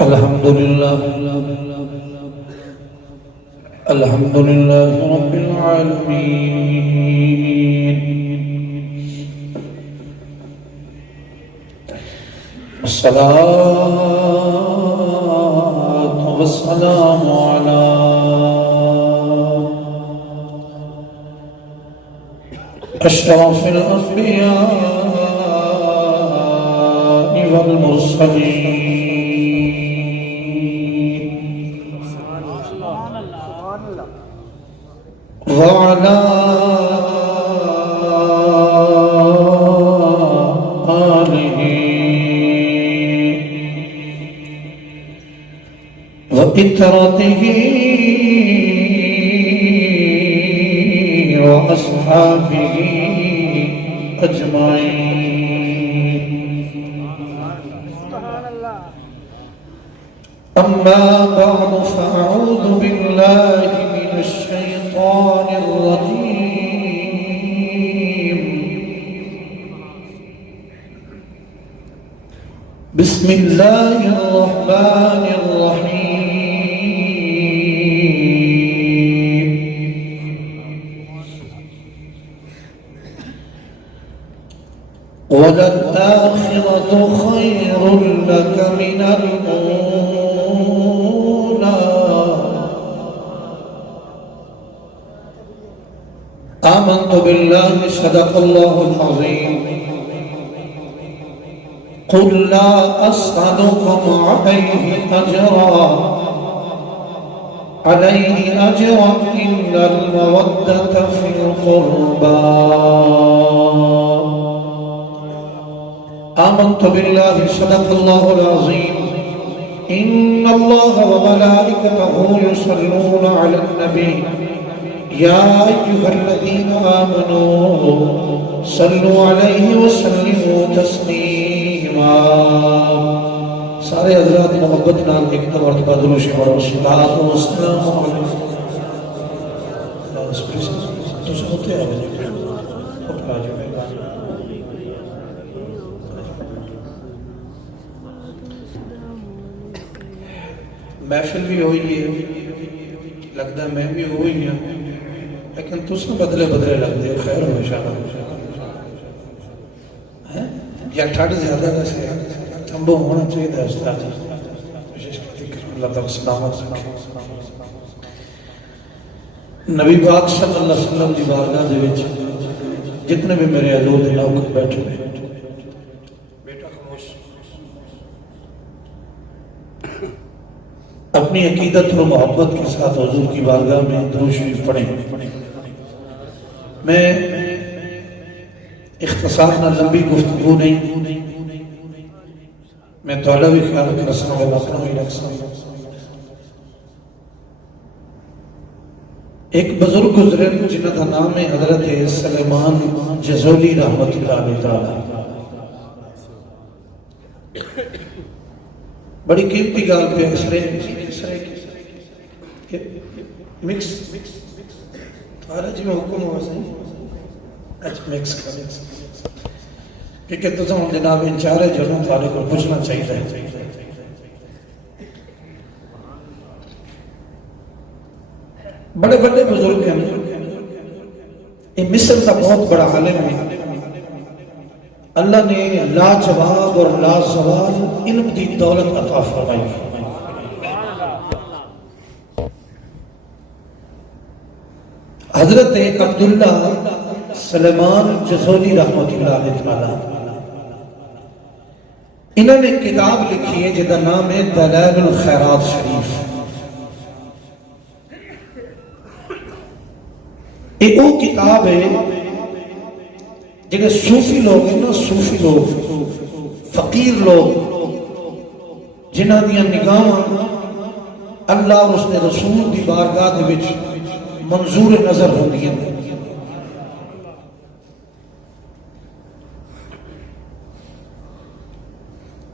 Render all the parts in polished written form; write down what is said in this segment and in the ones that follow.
الحمد لله رب العالمين، الصلاة والسلام على أشرف الأنبياء والمرسلين وعلى آله وإطرته وأصحابه أجمعين. أما بعد فأعوذ بالله من الشيطان الرجيم. بسم الله الرحمن الرحيم. وللآخرة خير لك من الأولى. آمنت بالله صدق الله العظيم. قل لا أسألكم عليه أجرا إلا المودة في القربى. آمنت بالله صدق الله العظيم. إن الله وملائكته يصلون على النبي يا أيها الذين آمنوا صلوا عليه وسلموا تسليما. سارے حضرات محبت نال ایک مرتبہ درود شریف پڑھو. الصلاۃ والسلام محفل بھی ہوئی ہے، لگتا ہے میں بھی ہوئی ہوں، لیکن تساں بدلے بدلے لگتے ہو. خیر ہو انشاءاللہ. یا ٹھڈ زیادہ ویسے تھمبو ہونا چاہیے تھا استاد. اللہ تعالیٰ سلامت رکھے. نبی پاک صلی اللہ علیہ وسلم دی بارگاہ دے وچ جتنے بھی میرے حضور دے نوکر بیٹھے ہوئے، بیٹا خاموش، اپنی عقیدت اور محبت کے ساتھ حضور کی بارگاہ میں درود شریف پڑھیں. میں اختصار نہ لمبی گفتگو نہیں، میں تولا بھی خیال رکھ رسنا والا اپنا بھی رکھ سکتا. ایک بزرگ گزرے جنہ کا نام ہے حضرت سلیمان جزولی رحمت اللہ تعالی. بڑی قیمتی گال پہ مکس تھارا جی میں حکم ہوا سہی اچھا مکس کا کیونکہ تو ہم جناب انچارے جو نا تھارے کو پوچھنا چاہیے. بڑے بڑے بزرگ ہیں. یہ مصر کا بہت بڑا عالم ہے. اللہ نے لاجواب اور لازوال علم دی دولت عطا فرمائی. حضرت عبداللہ سلیمان جزولی رحمت اللہ علیہ تعالی انہوں نے کتاب لکھی ہے جدا نام ہے دلائل الخیرات شریف. یہ وہ کتاب ہے جنہیں صوفی لوگ ہیں نا، صوفی لوگ، فقیر لوگ، جنہاں دیا نگاہ اللہ اور اس نے رسول دی بارگاہ دے وچ منظور نظر ہوندی ہیں.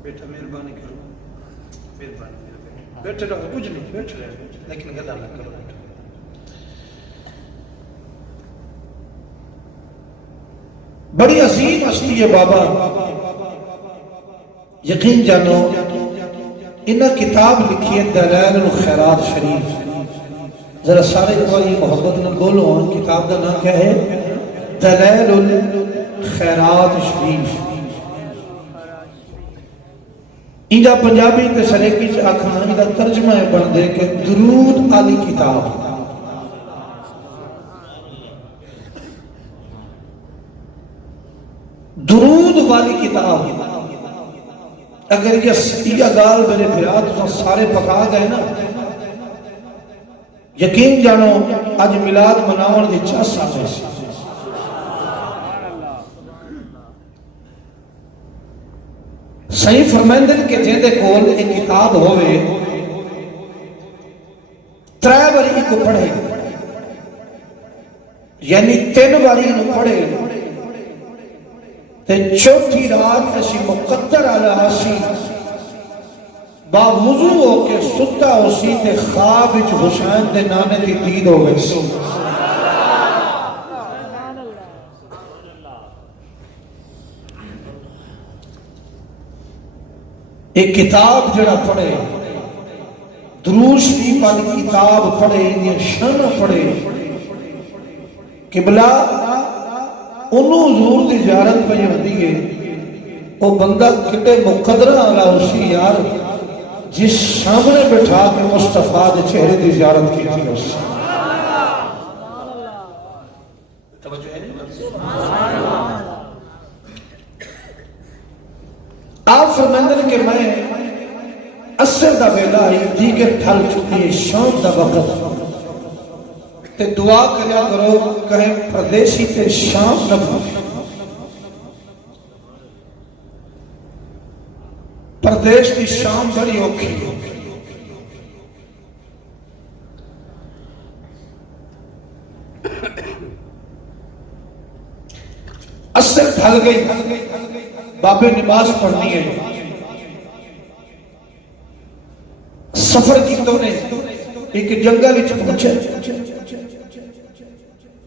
بیٹا مہربانی کرو، مہربانی بیٹھے رہو، کچھ نہیں بیٹھے رہو، لیکن گلا نہ کرو. بڑی عظیم ہستی ہے بابا. یقین جانو انہیں کتاب لکھی ہے دلائل الخیرات شریف. ذرا سارے کوئی محبت نہ بولو. کتاب کا نام کیا ہے؟ دلائل الخیرات شریف. انجا پنجابی تے سلیقی چ آکھاں اندا ترجمہ ہے بن دے کہ درود علی کتاب. درود والی کتاب. اگر یہ گال میرے بھرا تو سارے پکا گئے نا، یقین جانو اج میلاد مناون دی چاس آ جائے. صحیح فرمائندن کہ جیندے کول ایک کتاب ہوئے ترے باری کو پڑھے، یعنی 3 باری کو پڑھے تے چوتھی رات ایسی مقدر علیہ سی با وضو ہو کے ستا ہو سی تے خواب وچ حسین دے نانے دی دید ہو گئی سی. ایک کتاب جڑا پڑھے، درود شریف والی کتاب پڑھے، انہیں شان پڑھے، قبلہ انہوں حضور دی زیارت پہ ہوتی ہے. وہ بندہ کتے مقدرہ والا اسی یار جس سامنے بٹھا کے مصطفیٰ دے چہرے دی زیارت کی تھی اس سے. آپ فرمندن کہ میں اثر دا ویلا ہی دیگر ٹھل چکی ہے، شام دا وقت تے دعا کریا کرو کہیں پردیسی تے شام نہ پھوکے. پردیش کی شام بڑی اوکھی. اثر ڈھل گئی، بابے نماز پڑھنی ہے. سفر کی تو نے ایک جنگل وچ پہنچے،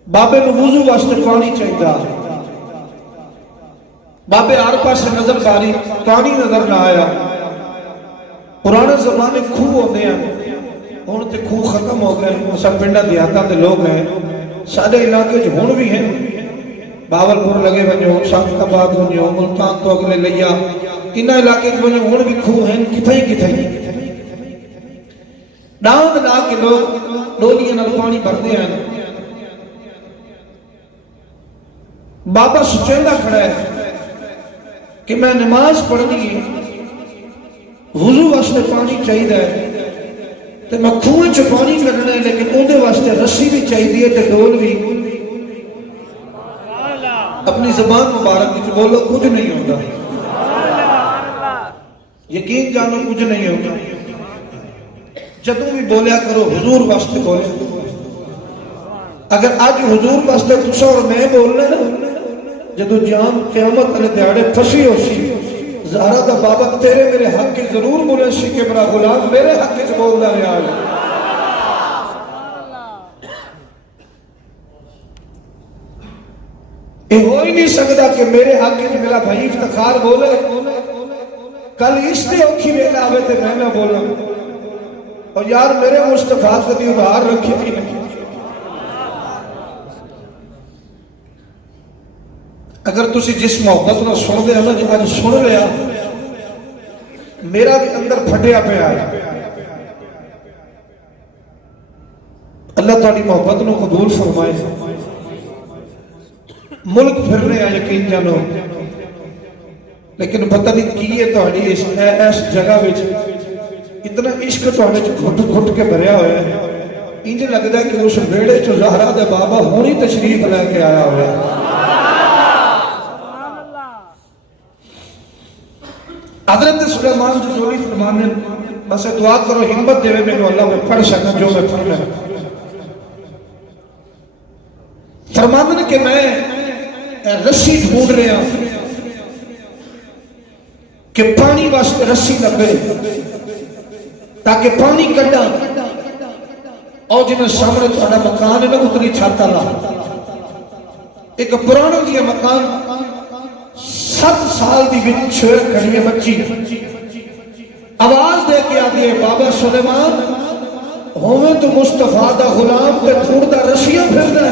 بابے نو وضو واسطے پانی چاہیے. بابے ہر پاس نظر باری، پانی نظر نہ آیا. پرانے زمانے خوہ ہوتے ہیں، ہن تے خوہ ختم ہو گئے. سب پنڈا دیہاتا تے لوگ ہیں، سارے علاقے جو ہن بھی ہیں. باولپور لگے ونجو، شاہد آباد ونجو، ملتان تو اگلے لیا، انہاں علاقے جو ونجو ہن بھی خوہ ہیں کتھائی کتھائی. ڈاؤن لا کے لوگ ڈولیاں نال پانی بھرتے ہیں. بابا سچیندہ کھڑا ہے کہ میں نماز پڑھنی ہے، وضو واسطے پانی چاہیے تے میں خوہ چ پانی کرنا ہے، لیکن اون دے واسطے رسی بھی چاہیے تے ڈول بھی. اپنی زبان مبارک وچ بولو کچھ نہیں ہوگا. یقین جانو کچھ نہیں ہوگا. جدوں بھی بولیا کرو حضور واسطے بولے. اگر آج حضور واسطے تسا اور میں بولنے نا، جدو جان قیامت علی دیاڑے پھسی ہو سی، زہرا دا بابا تیرے میرے حق کی ضرور بولے سی کہ میرا غلام میرے حق کی بول دا رہا ہے. یہ ہو ہی نہیں سکتا کہ میرے حق کی میرا بھائی افتخار بولے، کل اس نے اوکھی ویلا آوے تھے میں نہ بولا، اور یار میرے مصطفیٰ سے بھی ادھار رکھے ہی نہیں. اگر تسی جس محبت نہ سن دے ہو جو آج سن لیا، میرا بھی اندر پھٹیا پہ آیا. اللہ تعالی محبت نو قبول فرمائے. ملک پھرنے آ یقین جانو، لیکن پتہ نہیں کی ہے تہاڈی اس جگہ وچ اتنا عشق تہاڈے وچ گھٹ گھٹ کے بھریا ہوا ہے. انج لگدا ہے کہ اس ویڑے چ زہرا دے بابا ہونی تشریف لے کے آیا ہوا ہے. حضرت سلیمان جو جوڑی فرمانے بس دعا کرو ہمت دے میں اللہ میں پڑھ سکا جو میں پڑھ لیں. فرمانے کہ میں رسی ڈھونڈ رہا کہ پانی واسطے رسی لبے تاکہ پانی کٹا. اور جنہیں سامنے تھوڑا مکان ہے نا اتنی چھاتا لا ایک پرانا دیا مکان 7 سال دی بچ چھوڑ کھڑی ہے بچی آواز دے کے گے بابا سلیمان ہوئے تو مصطفیٰ دا غلام تے تھوڑ دا رسیاں پھر دے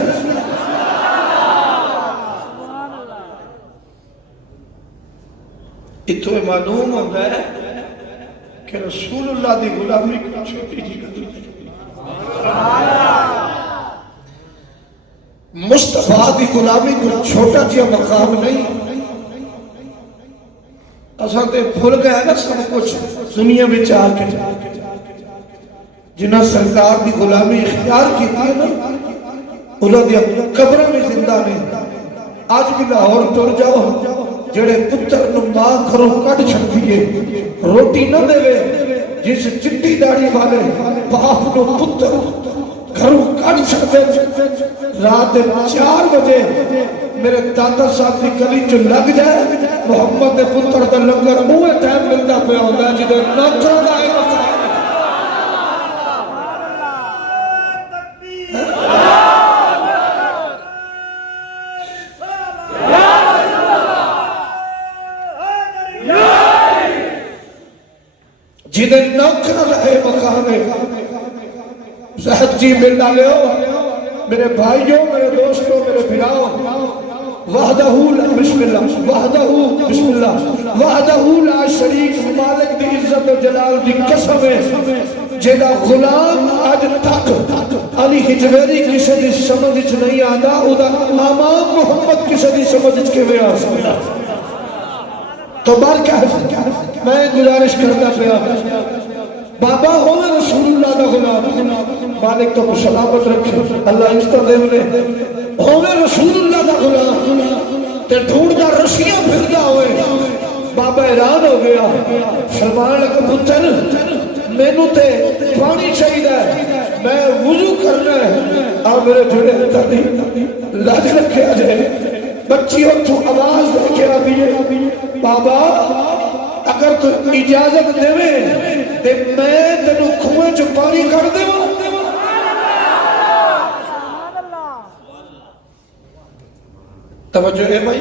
اتو معلوم ہوتا ہے کہ رسول اللہ دی غلامی کو چھوٹی جی گل مصطفیٰ دی غلامی کو چھوٹا جی مقام نہیں اساں تے بھول گئے نا سب کچھ دنیا میں آ کے جنہاں سرکار دی غلامی اختیار کی تھی نا انہاں دی قبروں میں زندہ نہیں آج بھی لاہور ٹر جاؤ جڑے پتر نو ماں گھروں کٹ چھڑدیے روٹی نہ دے جس چٹی داڑھی والے باپ نو پتر گھروں کٹ چھڑدے رات 4 بجے میرے دادا صاحب کی گلی جو لگ جائے محمد پتر دا لنگر اوہ ٹائم ملتا پہ ہوتا ہے جدے نوکر دا ہے جدے نوکر رہے مقام ہے زہد جی مل ڈالے ہو میرے بھائیوں میرے دوستوں میرے بھراؤں وحدہ لا بسم اللہ وحدہ لا شریک مالک دی عزت و جلال دی قسم ہے جیدہ غلام آج تک علی حجویری کسی دی سمجھ نہیں آدھا اوہ امام محمد کسی دی سمجھ کے وے آسا تو بار کیا ہے میں گزارش کرتا پیا بابا ہوئے رسول اللہ دا غلام مالک تو سلامت رکھے اللہ اس طرح دے ملے ہوئے رسول اللہ دا غلام تے ڈھونڈ دا رسیاں پھردا ہوئے بابا حیران ہو گیا فرمان لگا پتر میں نو تے پانی چاہیے میں وضو کرنا ہے آپ میرے جڑے تھی لاج رکھے آجائے بچیوں تو آواز دے کے آدھیے بابا اگر تو اجازت دے تے میں تنو کھوئے جو پانی کر دے توجہ ہے بھائی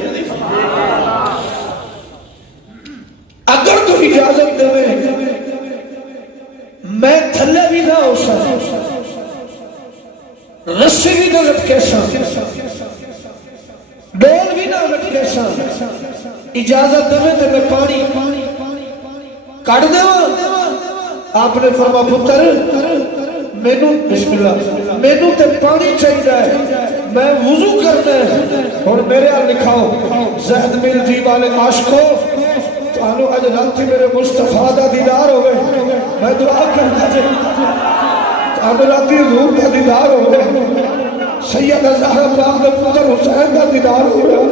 اگر تو اجازت دے میں تھلے بھی نہ ہو سکتا رسی بھی نہ لٹکے سا ڈول بھی نہ لٹکے سا اجازت دے تے میں پانی کٹ دے آپ نے فرما پتر مینو بسم اللہ مینو تے پانی چاہیے میں وضو کرنا ہے اور میرے آل لکھاؤ زہد مل جی والے عاشقوں تانو اج راتھی میرے مصطفیٰ دا دیدار ہوئے میں دعا کرتا جائے تانو راتھی حضور دا دیدار ہوئے سید زہرا پاک دا پتر حسین دا دیدار ہوئے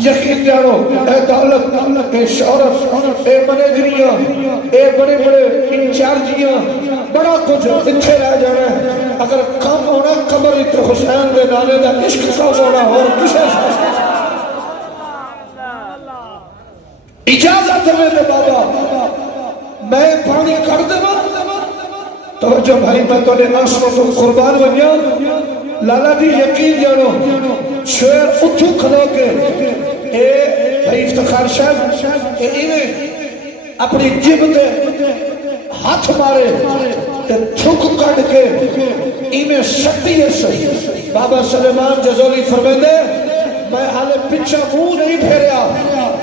یقین جانو اے دولت اے شہرت اے منیجریاں اے بڑے بڑے انچارجیاں بڑا کچھ اتھے رہ جانا ہے اگر کم ہونا قبر اتر حسین دے نانے دا عشق کا ہونا اور کسے اجازت میں دے بابا میں پانی کر دے توجہ بھائی میں تو نے آسمت و قربان بنیا لالا جی یقین جانو شعر اتھو کھلو کے اے بھائی افتخار شاہد انہیں اپنی جب تے ہاتھ مارے تے تھک کٹ کے انہیں شکتی ہے سے بابا سلیمان جزولی فرمیدے میں حالے پچھا منہ نہیں پھیریا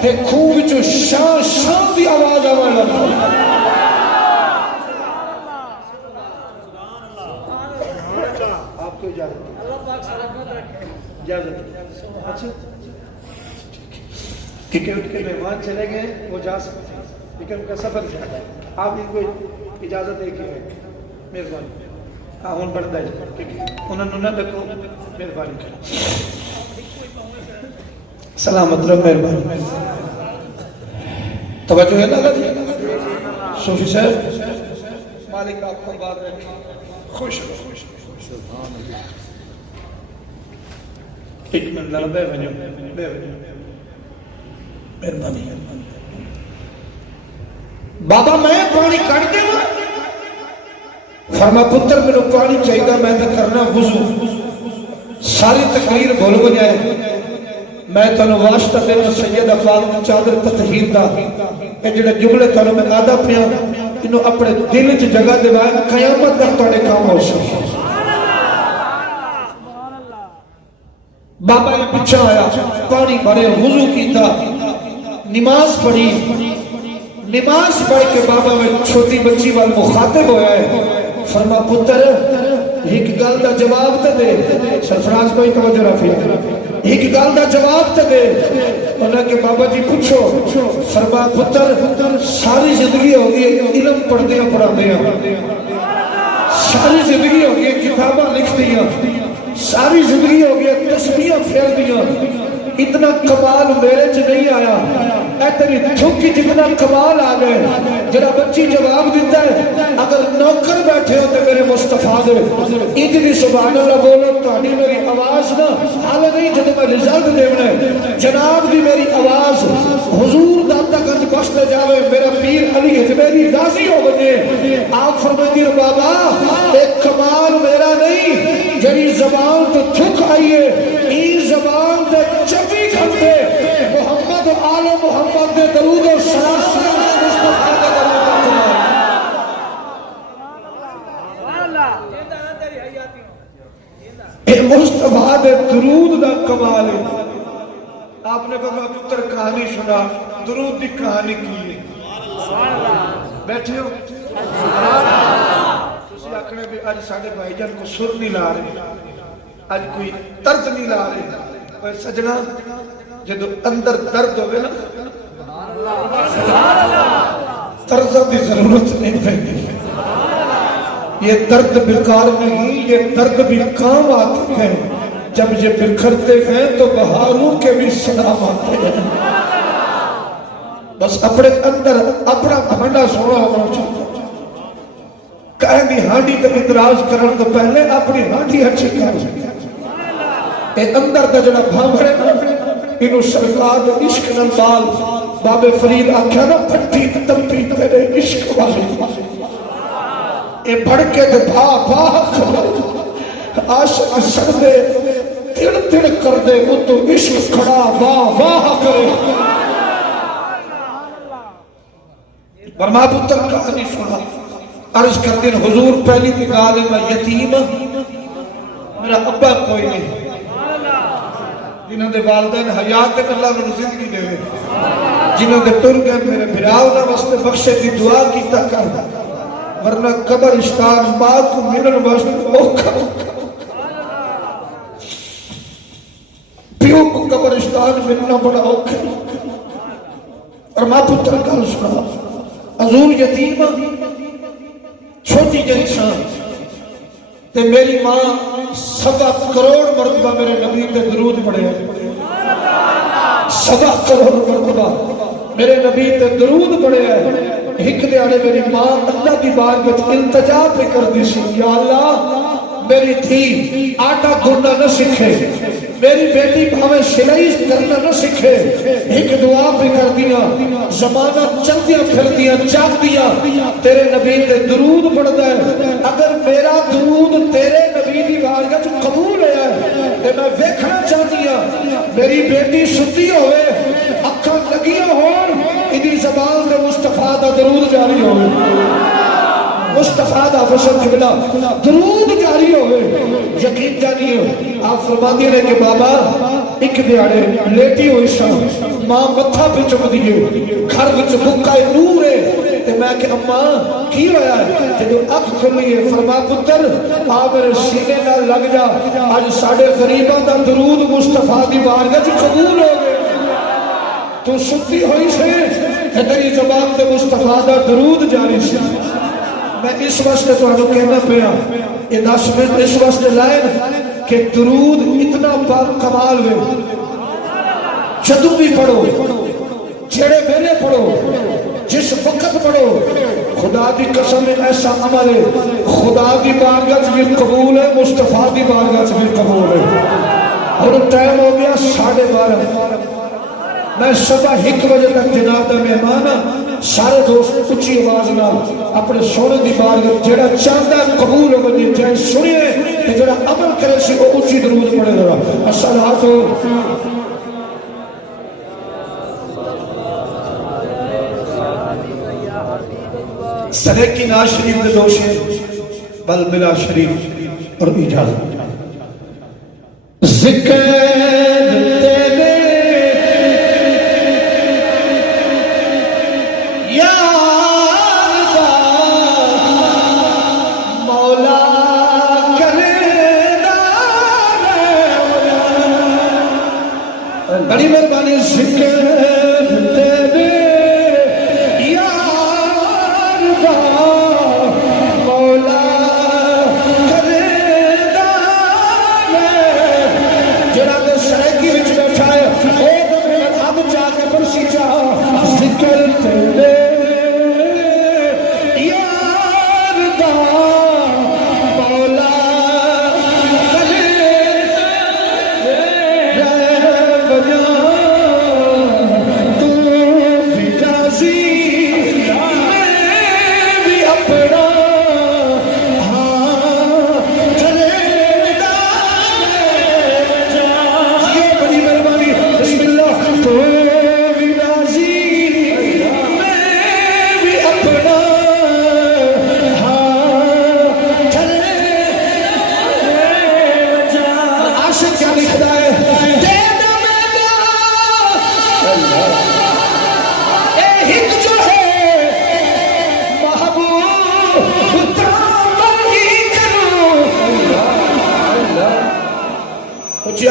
تے خوب جو شان شان دی آواز آواز لگتا آپ کو اجازت اللہ پاک سلامت رکھے اجازت اچھا کیونکہ ان کے مہمان چلے گئے وہ جا سکتے ہیں لیکن ان کا سفر زیادہ ہے آپ ان کو اجازت دے کے مہربانی ہون بڑھتا ہے کیونکہ انہوں نے نہ لکھو مہربانی کریں سلامت رہو مہربانی توجہ ہے لگا جی صوفی صاحب مالک آپ کو بات رکھیں خوش خوش ایک منٹ لڑ بے بنیو مہربانی بابا میں پانی کٹ دے فرما پتر میں پانی چاہیے میں تو کرنا وضو ساری تقریر بھول ہو جائے میں تنو واسطہ دینا سید افاق چادر تطہیر دا اے جڑے جملے تنو میں آدھا پیا انہوں اپنے دل چ جگہ دیوائے قیامت تک تھوڑے کام ہو سکے بابا یہ پیچھے آیا پانی بھرے وضو کیتا نماز پڑھی نماز پڑھ کے بابا میں چھوٹی بچی وال مخاطب ہویا ہے فرما پتر ایک گل دا جواب تے دے سرفراز بھائی توجہ رکھیں ایک گل دا جواب تے دے انہاں کہ بابا جی پوچھو فرما پتر ساری زندگی ہو گئی علم پڑھدیاں پڑھاندیاں ساری زندگی ہو گئی کتاباں لکھ دیاں ساری زندگی ہو گئی تسبیحاں پھیر دیاں اتنا کمال میرے چ نہیں آیا اے تیری تھوکی جتنا کمال آ گئے جڑا بچی جواب دیتا ہے اگر نوکر بیٹھے ہو تو میرے مصطفیٰ دے اجلی سبحان اللہ بولو تہاڈی میری آواز نہ حال نہیں جدوں میں رزلٹ دیونا ہے جناب دی میری آواز حضور داتا گنج بخشتے جاوے میرا پیر علی حجویری راضی ہو بنے آپ فرمائیں بابا ایک کمال میرا نہیں جڑی زبان تو تھک آئیے این زبان تے 24 گھنٹے محمد آل محمد دے درود و سلام مصطفیٰ دے درود و سلام اے مصطفیٰ دے درود دا کمال ہے آپ نے فرمایا پتر کہانی سنا درود دی کہانی کی ہے بیٹھے ہو تسی آکھنے بھی آج ساڑھے بھائی جان کو سر نہیں لا رہے آج کوئی طرز نہیں لا رہے اور سجنہ جدو اندر درد ہوئے نا طرزہ دی ضرورت نہیں پہنی یہ درد بیکار نہیں یہ درد بھی کام آتے ہیں جب یہ بکھرتے ہیں تو بہاروں کے بھی سلام آتے ہیں بس اپنے اندر اپنا بھانڈا سونا ہونا چاہتا کہیں بھی ہانڈی تک ادراز کرنے تو پہلے اپنی ہانڈی اچھی کر اے اندر دا جڑا بھامڑے انہوں سرکار عشق نمبال باب فرید آکھا نا پھٹی تمپی تیرے عشق والی اے بڑھ کے دے بھا کھڑا عاشق سردے تڑ تڑ کر دے وہ تو عشق کھڑا واہ واہ کرے برما پتر کہانی سنا عرض کر دیں حضور پہلی نگاہ میں یتیم میرا ابا کوئی نہیں جنہوں نے والدین حیات اللہ نے زندگی دے جنہوں نے ٹر گئے میرے بھراؤنا واسطے بخشے دی دعا کیتا کر ورنہ قبرستان ماں کو ملن واسطے اوکھا پیو کو قبرستان ملنا بڑا اوکھا اور ماں پتر کا سنا حضور یتیم چھوٹی جنسان تے میری ماں 7 کروڑ مرتبہ میرے نبی تے درود پڑھے 7 کروڑ مرتبہ میرے نبی تے درود پڑھے ایک دیاڑے میری ماں اللہ کی بارگاہ التجا پہ کر دی سی یا اللہ میری تھی آٹا گھڑنا نہ سکھے میری بیٹی بھاوے سلائی کرنا نہ سکھے ایک دعا پہ کر دیا زمانہ چل دیا پھر دیا چاک دیا تیرے نبی تے درود پڑھ دے اگر میرا درود تیرے نبی دی بارگاہ جو قبول ہے تے میں ویکھنا چاہتی ہوں میری بیٹی ستی ہوئے اکھاں لگیاں ہون ادھی زبان تے مصطفیٰ دا درود جاری ہوئے مصطفیٰ دا فسن قبلہ درود جاری ہوئے یقین جانی ہو آپ فرما دیئے رہے کہ بابا ایک دیاڑے لیٹی ہوئی سا ماں متھا پہ چک دیئے گھر وچ بکا نور ہے تے میں کہ اماں کی ہویا ہے جب اکھ کھلی ہے فرما پتر آپ میرے سینے نہ لگ جا آج ساڑھے غریبہ دا درود مصطفیٰ دی بارگاہ جو قبول ہو گئے تو ستی ہوئی سے تیری زبان تے مصطفیٰ دا درود جاری سے میں اس واسطے تو آنو کہنا پیا یہ 10 منٹ اس واسطے لائے کہ درود اتنا کمال ہوئے جدو بھی پڑھو جیڑے ویلے پڑھو جس وقت پڑھو خدا دی قسم میں ایسا عمل ہے خدا دی بارگاہ بھی قبول ہے مصطفیٰ دی بارگاہ بھی قبول ہے اور ٹائم ہو گیا 12:30 میں صبح 1 بجے تک جناب دا مہمان سارے دوست اچھی آواز نہ اپنے سونے دی بارگاہ جڑا چاہتا قبول ہو گئی چاہے سنیے جڑا عمل کرے سی وہ اچھی درود پڑھے گا الصلاۃ سلیکی ناز شریف دے دوشے بل بلا شریف اور اجازت ذکر تیرے یار مولا کرنا بڑی مہربانی ذکر تیرے یار مولا کرنا جڑا دے سرکی وچ بیٹھا ہے او دے اب جا کے برسی جا ذکر تیرے یار مولا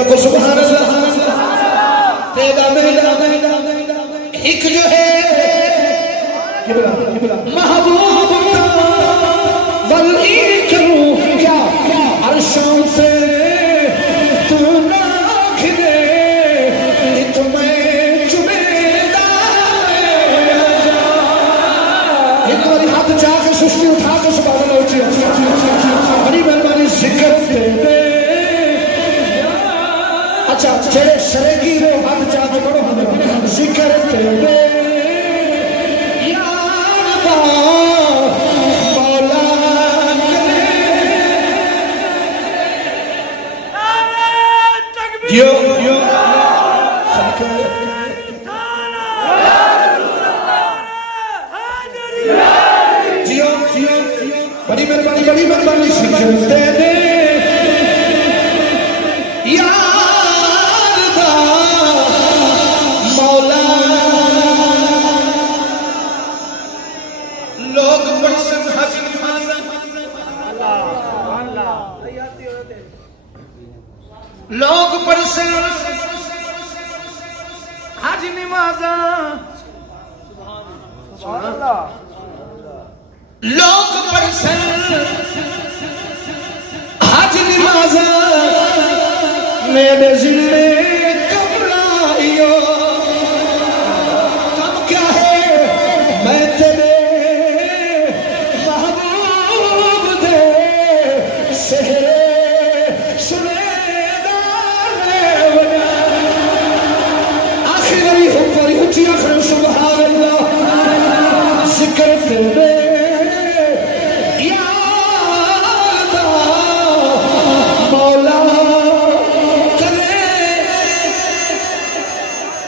کو سبحان اللہ تیرا میرا ایک جو ہے محبوب ولی کروں کیا عرشوں سے تو نہ گھرے تمہیں چمیدہ ایک باری ہاتھ چاہ کے سستی اٹھا کے سبحان اللہ اچھی بڑی مہربانی ذکر تیرے اچھا چلے سرگی رو ہاتھ چاہ کے بڑھو ہمیں ذکر تیرے یار مولا جیو جیو بڑی مہربانی ذکر تیرے لوگ پرسن حج نمازاں لوگ پرسن حج نمازاں میرے ذلے کبرائیو کم کیا ہے میں تیرے محبوب دے سہرے سنے سبحان اللہ ذکر تیرے یار مولا کرے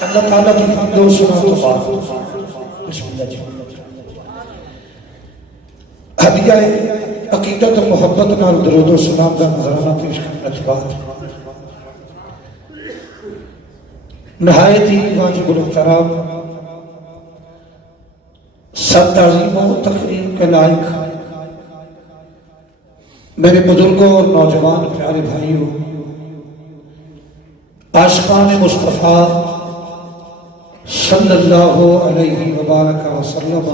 اللہ تعالیٰ کی دو سنا تو بات بسم اللہ جی ہدیہ عقیدت و محبت نال درود و سلام کا نظرانہ پیش کرنا چاہتا نہایت ہی واجب الاحترام سب تعظیم و تقریم کے لائق میرے بزرگوں اور نوجوان پیارے بھائیوں عاشقان مصطفیٰ صلی اللہ علیہ وبارک وسلم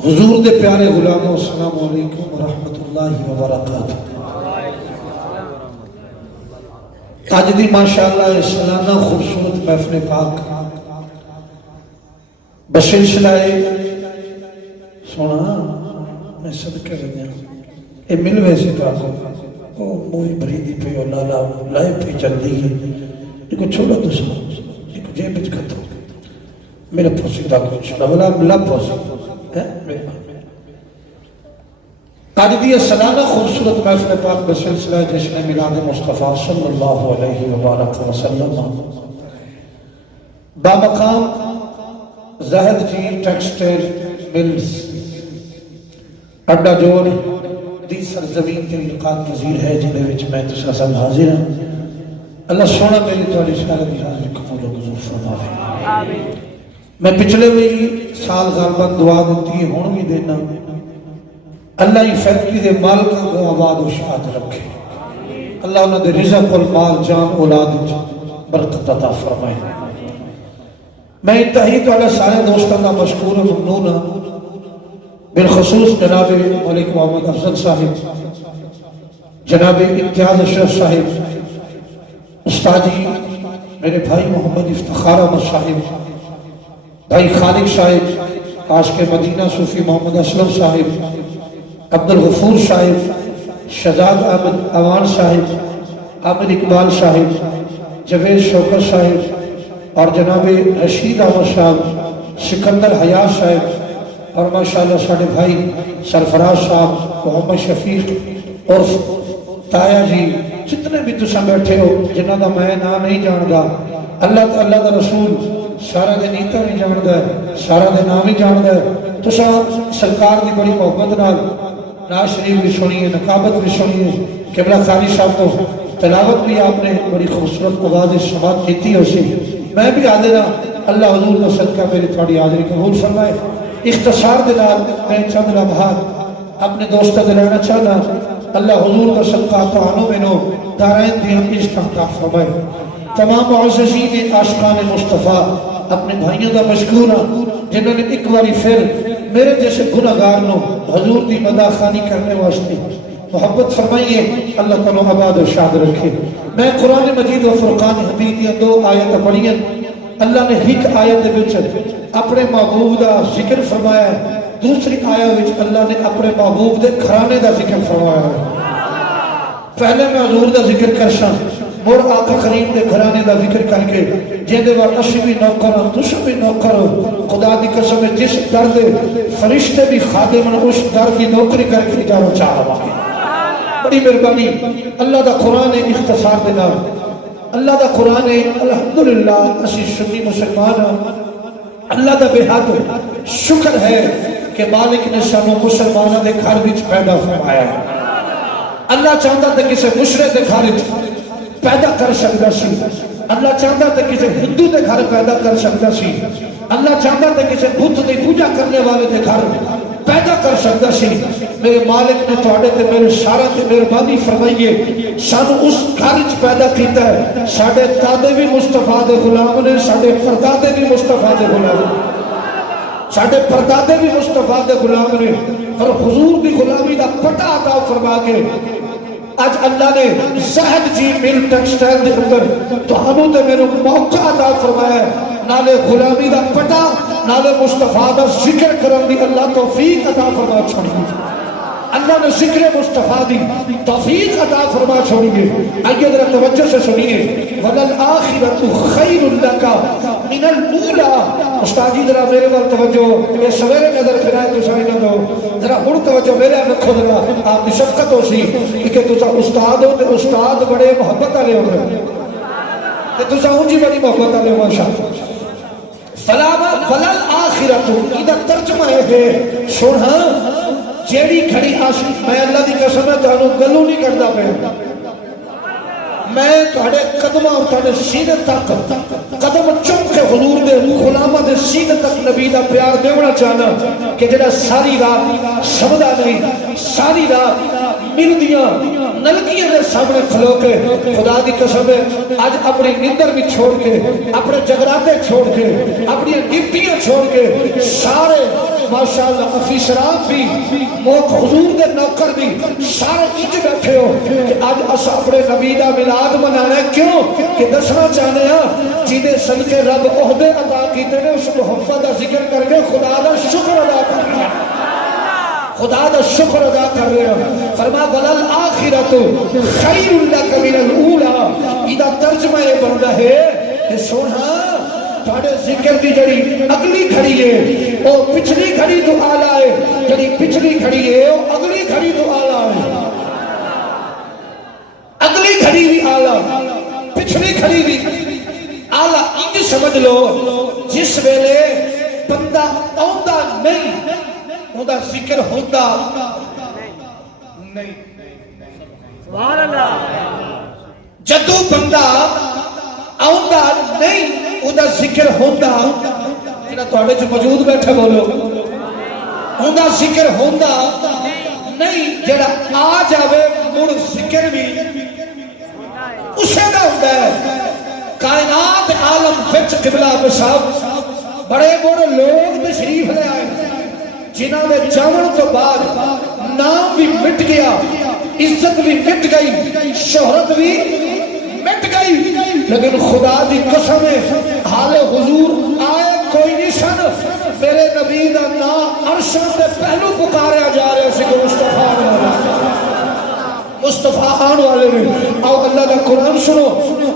حضور دے پیارے غلاموں السلام علیکم ورحمۃ اللہ وبرکاتہ آج دی ماشاءاللہ سالانہ خوبصورت محفل پاک بسلسلہ سونا میں صدقے لگیا اے مل ویسے تو آگو او موئی بریدی پہ او لالا لائے پہ چل دی ہے ایک چھوڑا تو سو ایک جیب اچ کھتو میرے پوسی دا کچھ ولا ملا پوسی آج دی سالانہ خوبصورت محفل پاک بسلسلہ جشن میلاد مصطفیٰ صلی اللہ علیہ وبارک وسلم بامقام زہد جی ٹیکسٹائل ملز اڈا جوڑ دی سرزمین کے لقاء پذیر ہے جنہیں وچ میں تسا سب حاضر ہوں. اللہ سونا میری تواڈی سارے دی حاضری قبول و منظور فرماوے. آمین. میں پچھلے بھی سال غالباً دعا دیتی ہوں بھی دینا اللہ ہی فیکٹری دے مالکاں کو آباد و شاد رکھے. اللہ انہوں دے رزق المال جان اولاد برکت عطا فرمائے. میں انتہائی تو اللہ سارے دوستوں کا مشکور و ممنون ہوں. بالخصوص جناب ملک محمد افضل صاحب، جناب امتیاز اشرف صاحب، استاد جی میرے بھائی محمد افتخار احمد صاحب، بھائی خالق صاحب، عاشق مدینہ صوفی محمد اسلم صاحب، عبد الغفور صاحب، شہزاد احمد اوان صاحب، عامر اقبال صاحب، جوید شوکت صاحب، اور جناب رشید احمد صاحب، سکندر حیات صاحب، اور ماشاءاللہ ساڑھے بھائی سرفراز صاحب، محمد شفیق عرف تایا جی، جتنے بھی تساں بیٹھے ہو جنہ دا میں نام نہیں جاندہ، اللہ دا رسول سارا دے نیتا بھی جاندہ ہے، سارا دے نام ہی جاندہ ہے. تساں سرکار دی بڑی محبت ناز شریف بھی سنیے، نقابت بھی سنیے. قبلہ خانی صاحب تو تلاوت بھی آپ نے بڑی خوبصورت آواز سماعت کیتی ہے اسی. میں بھی حاضر ہوں. اللہ حضور کا صدقہ میری تھوڑی حاضری قبول فرمائے. اختصار دلال میں چند لمحات اپنے دوستہ دلانا چاہنا. اللہ حضور کا صدقہ تعانو میں نو دارائن دیا عشق عطا فرمائے. تمام معززین عاشقان مصطفیٰ اپنے بھائیوں کا مشکور ہوں جنہوں نے ایک باری پھر میرے جیسے گناہگار نو حضور دی مداح خانی کرنے واسطے محبت فرمائیے. اللہ تعالیٰ آباد و شاد رکھے. میں قرآن مجید و فرقان حمید دیا 2 آیت پڑھیں. اللہ نے ایک آیت وچ اپنے محبوب دا ذکر فرمایا ہے، دوسری آیت وچ اللہ نے اپنے محبوب دے گھرانے دا ذکر فرمایا ہے. پہلے میں حضور دا ذکر کرساں، مور آقا کریم دے گھرانے دا ذکر کر کے جیندے وقت اسی بھی نوکر ہو، تسا بھی نوکر ہو. خدا دی قسم ہے جس در دے فرشتے بھی خادم اس در کی نوکری کر کے جانا چاہ رہا ہے. بڑی مہربانی. اللہ دا قرآن ہے اختصار دے نام. اللہ دا قرآن ہے. الحمدللہ اسی سنی مسلمان ہوں. اللہ دا بے حد شکر ہے کہ مالک نے سانو مسلمانوں دے گھر وچ پیدا فرمایا ہے. اللہ چاہتا تھا کسی مشرک دے گھر پیدا کر سکتا سی. اللہ چاہتا تھا کسی ہندو دے گھر پیدا کر سکتا سی. اللہ چاہتا تھا کسی بت دی پوجا کرنے والے دے گھر پیدا کر سکتا سی. میرے مالک نے تھوڑے تے میرے سارا تے مہربانی فرمائیے سانو اس گھر وچ پیدا کیتا ہے. ساڈے دادے بھی مصطفیٰ دے غلام نے، ساڈے پردادے بھی مصطفیٰ دے غلام نے، ساڈے پردادے بھی مصطفیٰ دے غلام نے. اور حضور دی غلامی دا پتہ عطا فرما کے آج اللہ نے زہد جی مل ٹیکسٹائل دے اندر تہانوں تے میرے موقع عطا فرمایا ہے. نالے غلامی دا پتہ، نالے مصطفیٰ دا ذکر کرن دی اللہ توفیق عطا فرما چھوڑی. اللہ نے ذکر مصطفیٰ دی توفیق عطا فرما چھوڑی ہے. آئیے ذرا توجہ سے سنیے. وَلَلْآخِرَةُ خَيْرٌ لَكَ مِنَ الْأُولَىٰ. استاد جی ذرا میرے وقت توجہ، یہ سویرے نظر پھرائے تو سائیں نہ دو. ذرا ہڑ توجہ میرے رکھو. ذرا آپ کی شفقت ہو سی کہ تسا استاد ہو تو استاد بڑے محبت والے ہو گئے کہ تسا اونجی بڑی محبت والے ہو. ماشاءاللہ. فَلَلْآخِرَةُ ادھا ترجمہ ہے سونا جیڑی کھڑی عاشق. میں اللہ دی قسم ہے تانوں گلوں نہیں کردا پیا. میں تہاڈے قدماں اور تہاڈے سینے تک قدم چوم کے حضور دے غلاماں دے سینے تک نبی دا پیار دیونا چاہنا کہ جڑا ساری رات سمدا نہیں، ساری رات ملدیاں نلکیاں دے سامنے کھلو کے خدا دی قسم ہے آج اپنی نیندر بھی چھوڑ کے، اپنے جگراتے چھوڑ کے، اپنی ڈیوٹیاں چھوڑ کے سارے ماشاءاللہ افیسران بھی موت حضور دے نوکر بھی سارے انج بیٹھے ہو کہ آج اس اپنے نبی دا میلاد منانا ہے. کیوں کہ دسنا چاہنے ہیں جیدے صدقے رب عہدے عطا کیتے نے اس محبت دا ذکر کر کے خدا دا شکر ادا کر رہے ہیں. خدا دا شکر ادا کر رہے ہیں. فرما وَلَلْآخِرَةُ خَيْرٌ لَكَ مِنَ الْأُولَىٰ. ادھا ترجمہ یہ بنتا ہے کہ سونا تھوڑے ذکر دی جڑی اگلی کھڑی ہے وہ پچھلی کھڑی تو آلہ ہے، جڑی پچھلی کھڑی ہے وہ اگلی کھڑی تو آلہ ہے. اگلی کھڑی بھی آلہ، پچھلی کھڑی بھی آلہ. انج سمجھ لو جس ویلے بندہ آؤندا نہیں اوندا ذکر ہوتا نہیں. سبحان اللہ. جدو بندہ آؤندا نہیں اوندا ذکر ہوتا جنہاں تھوڑے جو موجود بیٹھے بولو اوندا ذکر ہوتا نہیں جڑا آ جاوے مڑ ذکر بھی اسے دا ہوتا ہے. کائنات عالم وچ قبلہ صاحب بڑے بڑے لوگ تشریف لے آئے جنہاں دے جاون تو بعد نام بھی مٹ گیا, عزت بھی مٹ گئی, شہرت بھی مٹ گئی, لیکن خدا دی قسم ہے حال حضور آئے کوئی نہیں سن. میرے نبی دا نام عرشاں دے پہلو پکاریا جا رہے سے کہ مصطفیٰ آن والے میں. آؤ اللہ دا قرآن سنو,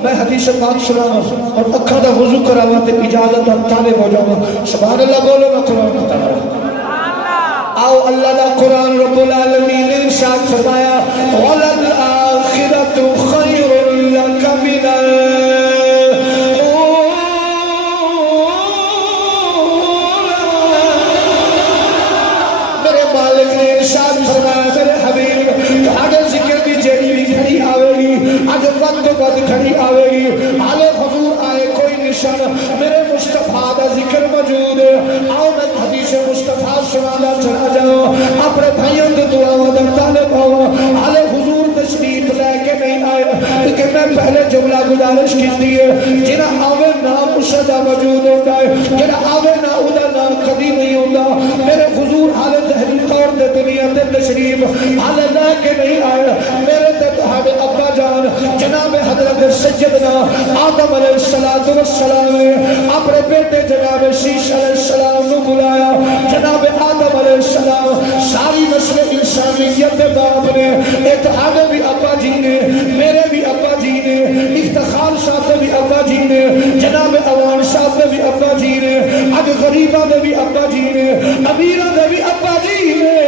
میں حدیث پاک سنانا اور اکھا دا وضو کراوا تے اجازت اور طالب ہو جاؤں. سبحان اللہ بولو میں قرآن بتا رہا. آؤ اللہ دا قرآن رب العالمین نے ارشاد فرمایا وَلَلْآخِرَةُ خَيْرٌ لَكَ مِنَ میرے مالک نے ارشاد فرمایا میرے حبیب آگے ذکر کی جیڑی بھی کھڑی آوے گی, آج وقت وقت کھڑی آوے گی, آلے حضور آئے کوئی نشان میرے مصطفیٰ دا ذکر موجود ہے. آؤ میں حدیث مصطفیٰ سنانا چلا جاؤ اپنے بھائیوں کے دعاوں دا طالب ہو. آلے حضور تشریف لے کے نہیں آئے لیکن میں پہلے جملہ گزارش کی دیئے جنہاں آوے نام اسے دا موجود ہوتا ہے, جنہاں آوے نا ادا نام کبھی نہیں ہوتا. میرے حضور حال تحریک اور دے دنیا تے تشریف حال لے کے نہیں آئے. میرے تے تحاب ابا جان جناب حضرت سیدنا آدم علیہ السلام اپنے بیٹے جناب شیش علیہ السلام نے بلایا. جناب آدم علیہ السلام ساری نسل انسانیت باپ نے, اتحاد بھی ابا جی نے, میرے بھی ابا جی نے, افتخار صاحب بھی ابا جی نے, جناب اوان صاحب بھی ابا جی نے, اج غریبہ دے بھی ابا جی نے, امیرہ دے بھی ابا جی نے,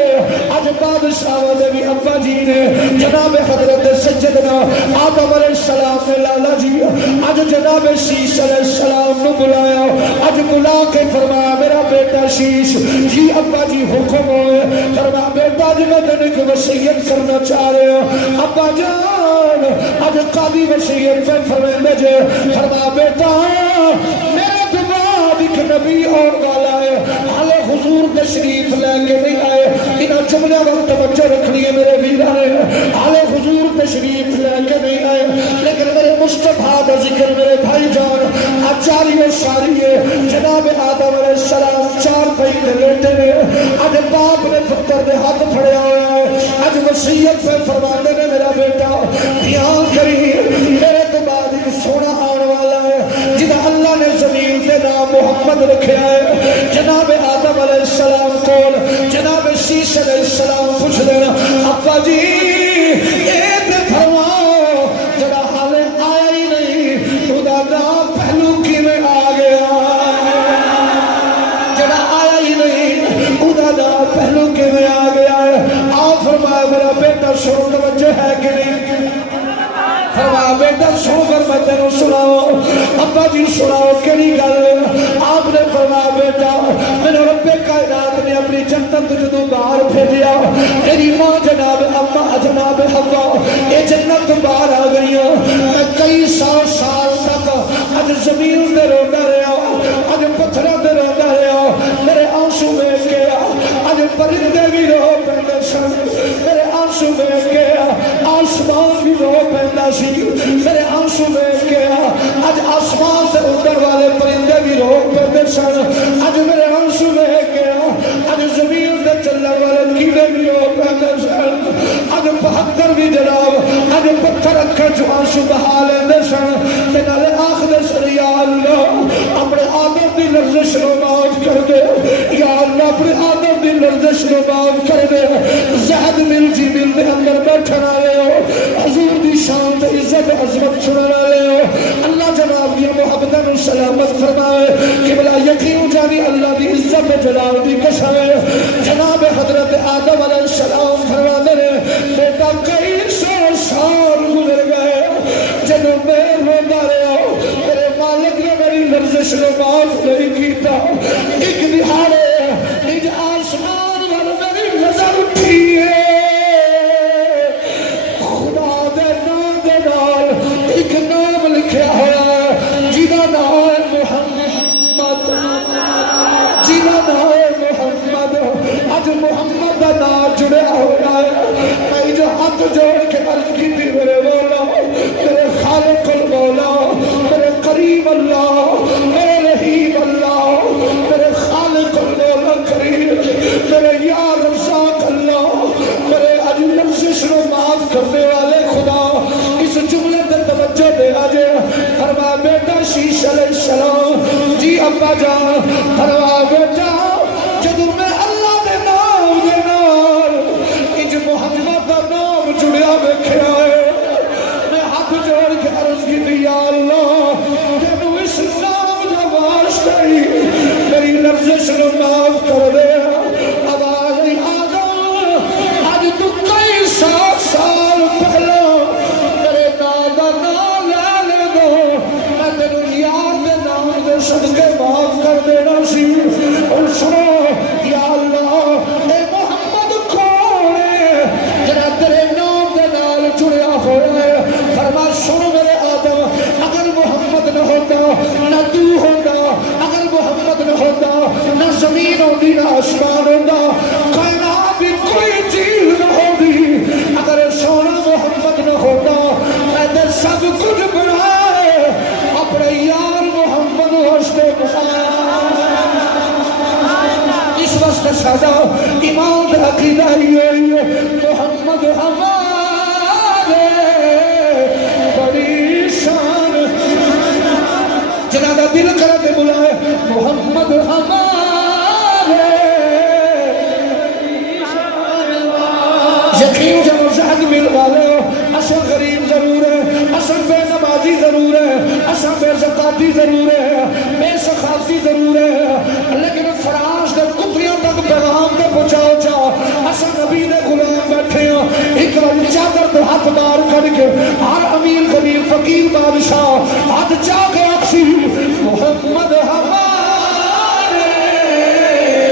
اج بادشاہ دے بھی ابا جی نے. جناب حضرت سیدنا آدم علیہ السلام نے لالا جی اج جناب شیش علیہ السلام نے بلایا. اج بلا کے فرمایا میرا بیٹا شیش جی ابا جی حکم ہوئے. فرمایا بیٹا جی میں تینے کو وصیت کرنا چاہ رہے ہوں. ابا جان اج قاضی وصیت پہ فرمائے جے. فرمایا بیٹا میرے تو بعد ایک نبی اور والا ہے حالے حضور تشریف لے کے نہیں آئے. انہاں جملے وقت توجہ رکھنی ہے میرے ویرانے. حالے حضور تشریف لے کے نہیں آئے لیکن میرے مصطفیٰ کا ذکر میرے بھائی جان اچاری و ساری ہے. جناب آدم علیہ السلام چار پہی دے لیٹے نے. اج باپ نے پتر دے ہاتھ پھڑیا ہوا ہے. اج وصیت پہ فرمانے نے میرا بیٹا دھیان کری میرے تو بعد ایک سونا آن والا ہے جنہاں اللہ نے زمین تے نام محمد رکھا ہے. جناب آدم علیہ السلام کول جناب شیش علیہ السلام پوچھ لینا ابا جی یہ تے فرماؤ جڑا حالے آیا ہی نہیں خدا دا پہلو کی میں آ گیا. جڑا آیا ہی نہیں خدا دا پہلو کی میں آ گیا ہے. آپ فرمایا میرا بیٹا سنو توجہ ہے کہ نہیں. فرمایا بیٹا سنو کر میں تینوں سناؤ. ابا جی سناؤ کیڑی گل. آپ نے فرمایا بیٹا میرے رب کائنات نے اپنی جنت جدو باہر بھیجیا میری ماں جناب اما جناب حوا یہ جنت باہر آ گئی. میں کئی سال تک اج زمین دے روتا رہا, اج پتھروں دے روتا رہا. میرے آنسو ویکھ کے اج پرندے بھی رو پہندے سن. میرے آنسو ویکھ کے آسمان بھی رو پہندا سی. میرے آنسو ویکھ کے اج آسمان سے اڑن والے پرندے بھی رو پہندے سن. اج میرے آنسو ویکھ کے اج زمین دے چلن والے کیڑے بھی رو پہندے سن. اج بہتر بھی جناب اج پتھر اکھاں چوں آنسو بہا لیندے سن. تے نالے آکھدے سن یا اللہ اپنے آدم دی لرزش نو معاف کر دے. یا اللہ اپنے آدم دی لرزش نو معاف کر دے. زہد مل جی مل دے اندر بیٹھن والے ہو حضور دی شان تے عزت عظمت سنن والے ہو. اللہ جناب دی محبت نو سلامت فرمائے. قبلہ یقین جانی اللہ دی عزت جلال دی قسم ہے. جناب حضرت آدم علیہ السلام فرماتے ہیں بیٹا کئی سو سال گزر گئے جب میں روتا رہا میرے مالک نے میری لرزش کو معاف نہیں کیتا. ایک دہاڑے ایک آسمان والا ہاتھ جوڑ کے عرض کی تھی میرے مولا میرے خالق المولا میرے کریم اللہ میرے رحیم اللہ میرے خالق المولا کریم میرے یا رزاق اللہ میرے عجیب لفظ رو معاف کرنے والے خدا اس جملے پر توجہ دے آجے فرما بیٹا شیش علیہ السلام جی ابا جان فرما بیٹا جدو میں اللہ دے نام دے نال انج محمد دا نام جڑیا بیکھیا ہے میں ہاتھ جوڑ کے عرض کی دی یا اللہ تینو اس نام دا واسطہ ہی میری لفظ رو معاف کر دے آواز آدم آج تو کئی سال پہلا میرے نام دا نام لے دو میں تینو یار دے نام دے صدقے معاف کر دینا سی اور سنو یا اللہ اے محمد کون ہے جنہا تیرے نام دے نال جڑیا ہویا ہے فرما سنو میرے آدم اگر محمد نہ ہوتا نہ تو ہوتا اگر محمد نہ ہوتا نہ زمین ہوتی نہ آسمان ہوتا کائنات بھی کوئی چیز نہ ہوتی اگر سونا محمد نہ ہوتا میں تے سب کچھ بنائے اپنے یار محمد واسطے بنایا اس واسطے سادہ ایمان دے عقیدہ یہ محمد ہمارے بڑی شان جنہ دا دل کرتے بلائے محمد ہمارے یقین جب زہد مل والے ہو اصل غریب ضرور ہے اصل بے نمازی ضرور ہے اصل بے زکاتی ضرور ہے بے سخاوتی ضرور ہے لیکن فراش دے کتریوں تک پیغام دے پہنچاؤ جا اصل نبی دے غلام بیٹھے ہیں ایک بار چادر تو ہاتھ مار کر کے ہر امیر غریب فقیر بادشاہ ہاتھ جا کے اکسی محمد ہمارے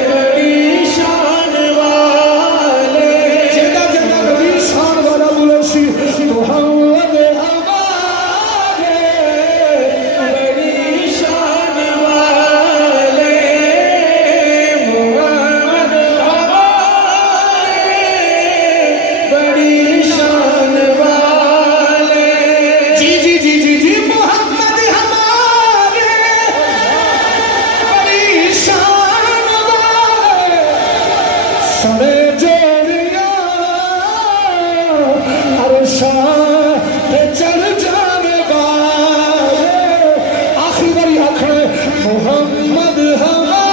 بڑی شان والے جنہ جنہ بڑی شان والا بولے سی محمد ہمارے بڑی شان والے محمد ہمارے بڑی شان والے جی جی جی جی جی محمد ہمارے بڑی شان والے سڑے جوڑیاں ہر شان پہ چل جانے والے آخری باری آخر محمد ہمارے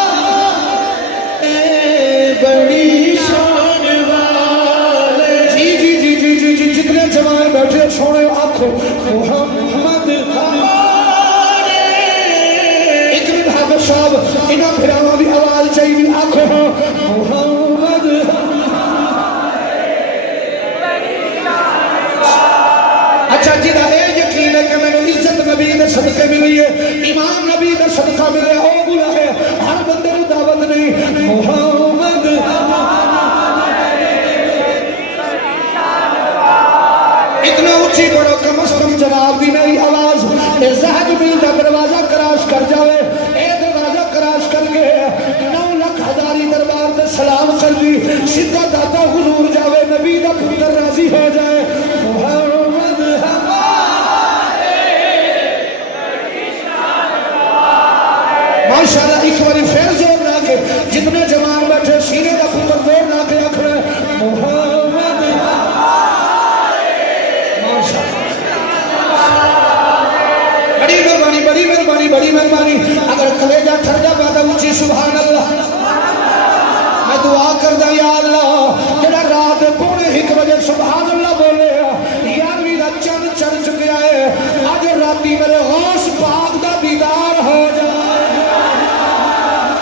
بڑی شان والے جی جی جی جی جی جی جتنے جوان بیٹھے چھوڑے آنکھوں محمد ہمارے ایک منٹ حافظ صاحب انہاں پھراواں بھی آواز چاہیے آنکھوں محمد اچھا جنہا اے یقین ہے کہ میں نے عزت نبی دے صدقے ملی ہے امام نبی دے صدقہ ملے او بلا ہے ہر بندے نے دعوت نہیں محمد اتنا اچھی پڑھو کم از کم جناب دی نئی آواز اے زہد مل دا دروازہ کراش کر جاوے اے دروازہ کراش کر کے 9 لاکھ ہزاری دربار دے سلام کر دی سیدھا داتا حضور جاوے نبی دا پتر راضی ہو جائے محمد ہمارے ماشاءاللہ ایک باری پھر زور لا کے جتنے جوان بیٹھے سینے دا پتر زور لا کے آکھ رہے محمد بڑی مہربانی اگر کلیجہ ٹھنڈا پیدا اونچی سبحان اللہ میں دعا کردہ یا اللہ جڑا رات 1:30 بجے سبحان اللہ بولے 11ویں دا چند چل چکیا ہے آج راتی میرے غوث پاک دا دیدار ہو جائے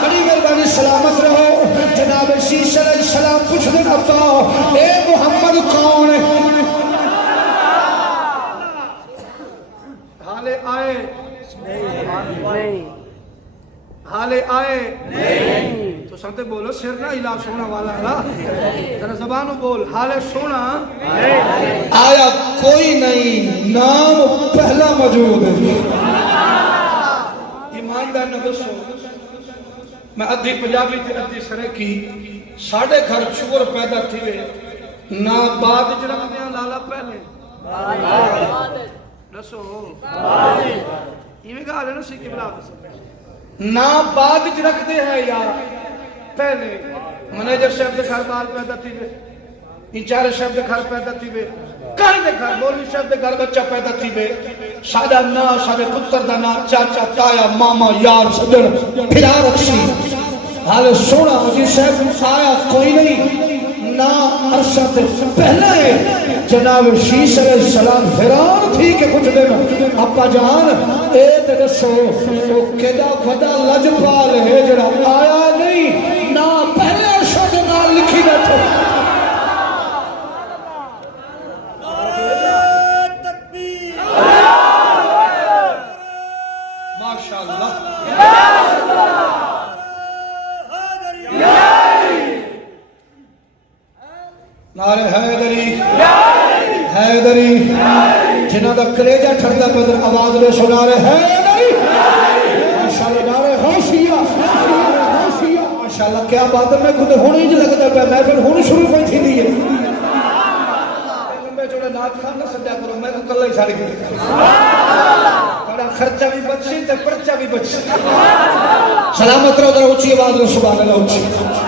بڑی مہربانی سلامت رہو جناب شیش علیہ السلام پوچھ دیں ابا اے محمد کون ہے حالے آئے حالے آئے تو سنتے بولو سر نہ ہلا سونا والا نا ذرا زبانوں بول حالے سونا آیا کوئی نہیں نام پہلا موجود ہے ایماندار نہ دسو میں ادھی پنجابی تے ادھی سرکی ساڑھے گھر چور پیدا تھی نہ بعد وچ رکھدے ہیں لالا پہلے دسو ایویں گل ہے نا سکی بلا دسو نہ بعد وچ رکھدے ہیں یا پہلے منیجر صاحب دے گھر بال پیدا تھی وے انچارج صاحب دے گھر پیدا تھی وے کہیں دے گھر مولوی صاحب دے گھر بچہ پیدا تھی وے ساڈا نا ساڈے پتر دا نا چاچا تایا ماما یار سدڑ پھرا رکھی حال سونا جی صاحب آیا کوئی نہیں نا عرصہ تے پہلا ہے جناب شیش علیہ السلام حیران تھی کہ کچھ دن اپا جان اے تے دسو او کیڑا وڈا لجپال ہے جڑا آیا نہیں نا پہلے عرصہ دے نال لکھی بیٹھے ماشاءاللہ نعرہ حیدری حیدری جنہ دا کلیجہ ٹھڑتا بدر آواز لے سو نعرہ حیدری ماشاءاللہ نعرہ حوثیہ ماشاءاللہ کیا بات ہے میں خود ہونے ہی لگتا پہ میں پھر ہونے شروع کوئی تھی دیئے میں جوڑے نات خان نہ سجا کرو میں کو کل ہی ساڑی کریں بڑا خرچہ بھی بچی تے پرچہ بھی بچی سلامت رہو در اچھی آواز لے سبحان اللہ اچھی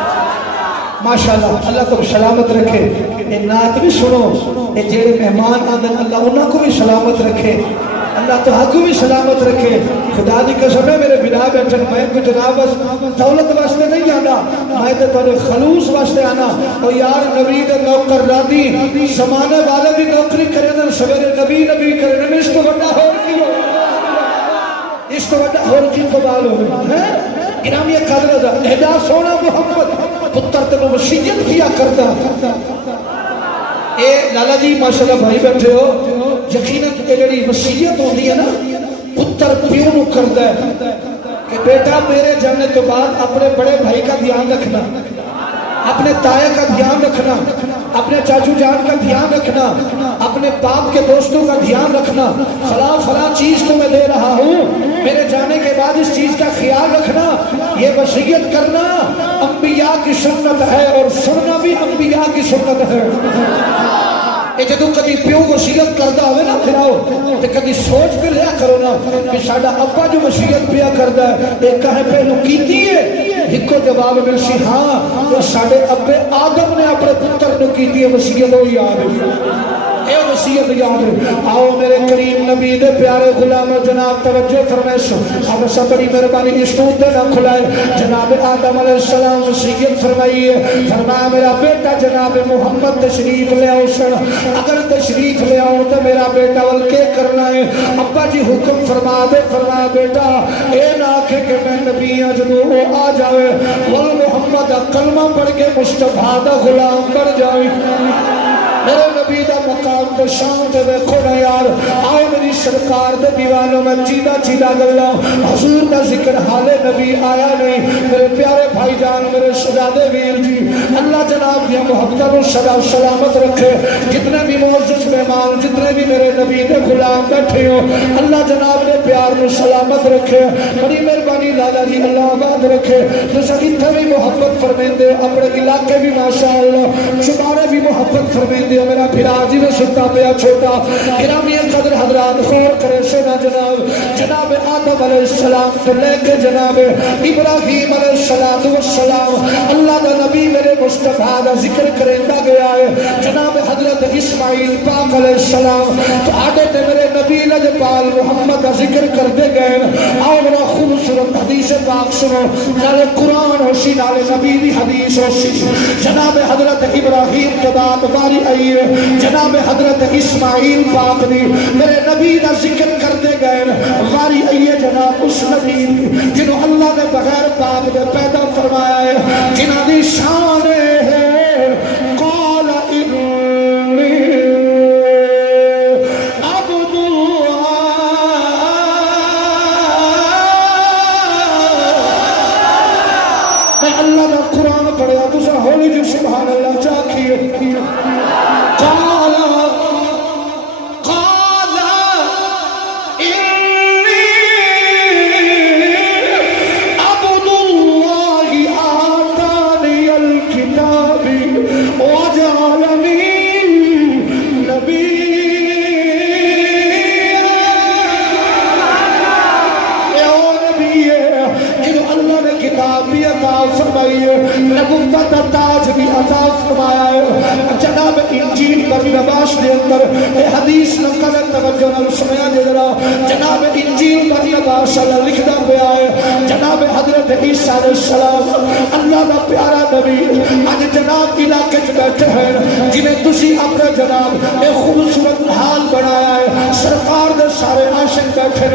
ماشاءاللہ اللہ کو سلامت رکھے یہ نعت بھی سنو یہ جیڑے مہمان آدھن اللہ انہوں کو بھی سلامت رکھے اللہ تو حق بھی سلامت رکھے خدا دی قسم ہے میرے بنا بیٹھن میں کو جناب دولت واسطے نہیں آنا میں تو تھوڑے خلوص واسطے آنا اور یار نبی دے نوکر رادی زمانے والے بھی نوکری کرے دن سویرے نبی نبی کرے دن اس تو بڑا ہور کی ہو اس تو بڑا ہور کی قبال ہو گرامی قدر دا اہدا سونا محمد پتر تنو وسیعت کیا کرتا اے لالا جی ماشاءاللہ بھائی بیٹھے ہو یقیناً اے لڑی وسیعت ہوندی ہے نا پتر پیوں نو کرتا ہے کہ بیٹا میرے جانے تو بعد اپنے بڑے بھائی کا دھیان رکھنا اپنے تائے کا دھیان رکھنا اپنے چاچو جان کا دھیان رکھنا اپنے باپ کے دوستوں کا دھیان رکھنا فلاں چیز تو میں دے رہا ہوں میرے جانے کے بعد اس چیز کا خیال رکھنا یہ وصیت کرنا انبیاء کی سنت ہے اور سننا بھی انبیاء کی سنت ہے یہ جدو کدی پیوں وصیت کرتا ہوئے نا پھراؤ تو کدی سوچ پہ لیا کرو نا کہ ساڈا ابا جو وصیت پیا کرتا ہے یہ کہیں پہلو کیتی ہے ایک کو جواب مل سی ہاں تو ساڈے ابے آدم نے اپنے پتر نو کیتی ہے وصیت ہو یاد ہے اے وصیت یاد ہے آؤ میرے کریم نبی دے پیارے غلام جناب توجہ فرمائش اب سب بڑی مہربانی اسٹوڈ دے نہ کھلائے جناب آدم علیہ السلام وصیت فرمائیے فرمایا میرا بیٹا جناب محمد تشریف لے آؤ سن اگر تشریف لے آؤ تو میرا بیٹا ولکے کرنا ہے ابا جی حکم فرما دے فرمایا بیٹا اے نہ کہ میں نبی جدو وہ آ جاوے ول محمد کلمہ پڑھ کے مصطفیٰ دا غلام بن جائے میرے نبی دا مقام دے شان دے دیکھو نا یار آؤ میری سرکار دے دیوانوں میں چیدہ چیدہ گلہ حضور دا ذکر حال نبی آیا نہیں میرے پیارے بھائی جان میرے شہزادے ویر جی اللہ جناب یہ محبت و صدا سلامت رکھے جتنے بھی معزز مہمان جتنے بھی میرے نبی دے غلام بیٹھے ہو اللہ جناب نے پیار و سلامت رکھے بڑی مہربانی لالا جی اللہ آباد رکھے تو سکیتھے بھی محبت فرمیندے اپنے علاقے بھی ماشاءاللہ شمارے بھی محبت فرمیندے میرا پھرا جی میں ستا پیا چھوٹا گرامی قدر حضرات خور کرے سینا جناب آدم علیہ السلام تو لے کے جناب ابراہیم علیہ السلام اللہ دا نبی میرے مصطفیٰ دا ذکر کرندہ گیا ہے جناب حضرت اسماعیل پاک علیہ السلام تو آگے تے میرے نبی لجپال محمد دا ذکر کر دے گئے آؤ میرا خوبصورت حدیث پاک سنو نالے قرآن ہوشی نالے نبی دی حدیث ہوشی جناب حضرت ابراہیم کے بعد باری آئی جناب حضرت اسماعیل پاک دی میرے نبی دا ذکر کرتے گئے واری آئیے جناب اس نبی جنہوں اللہ نے بغیر باپ دے پیدا فرمایا ہے جنہاں دی شان ہے قال انی عبد اللہ میں اللہ نے قرآن پڑھیا تو سا ہولی جو سبحان اللہ چاکیے وجعلني عباس دے اندر اے حدیث نقل توجہ نال سنیا جڑا جناب انجیل پر عباس اللہ لکھدا پیا ہے جناب حضرت عیسیٰ علیہ السلام اللہ دا پیارا نبی اج جناب علاقے چ بیٹھے ہیں جنہیں تسی اپنے جناب اے خوبصورت حال بنایا ہے سرکار دے سارے عاشق بیٹھے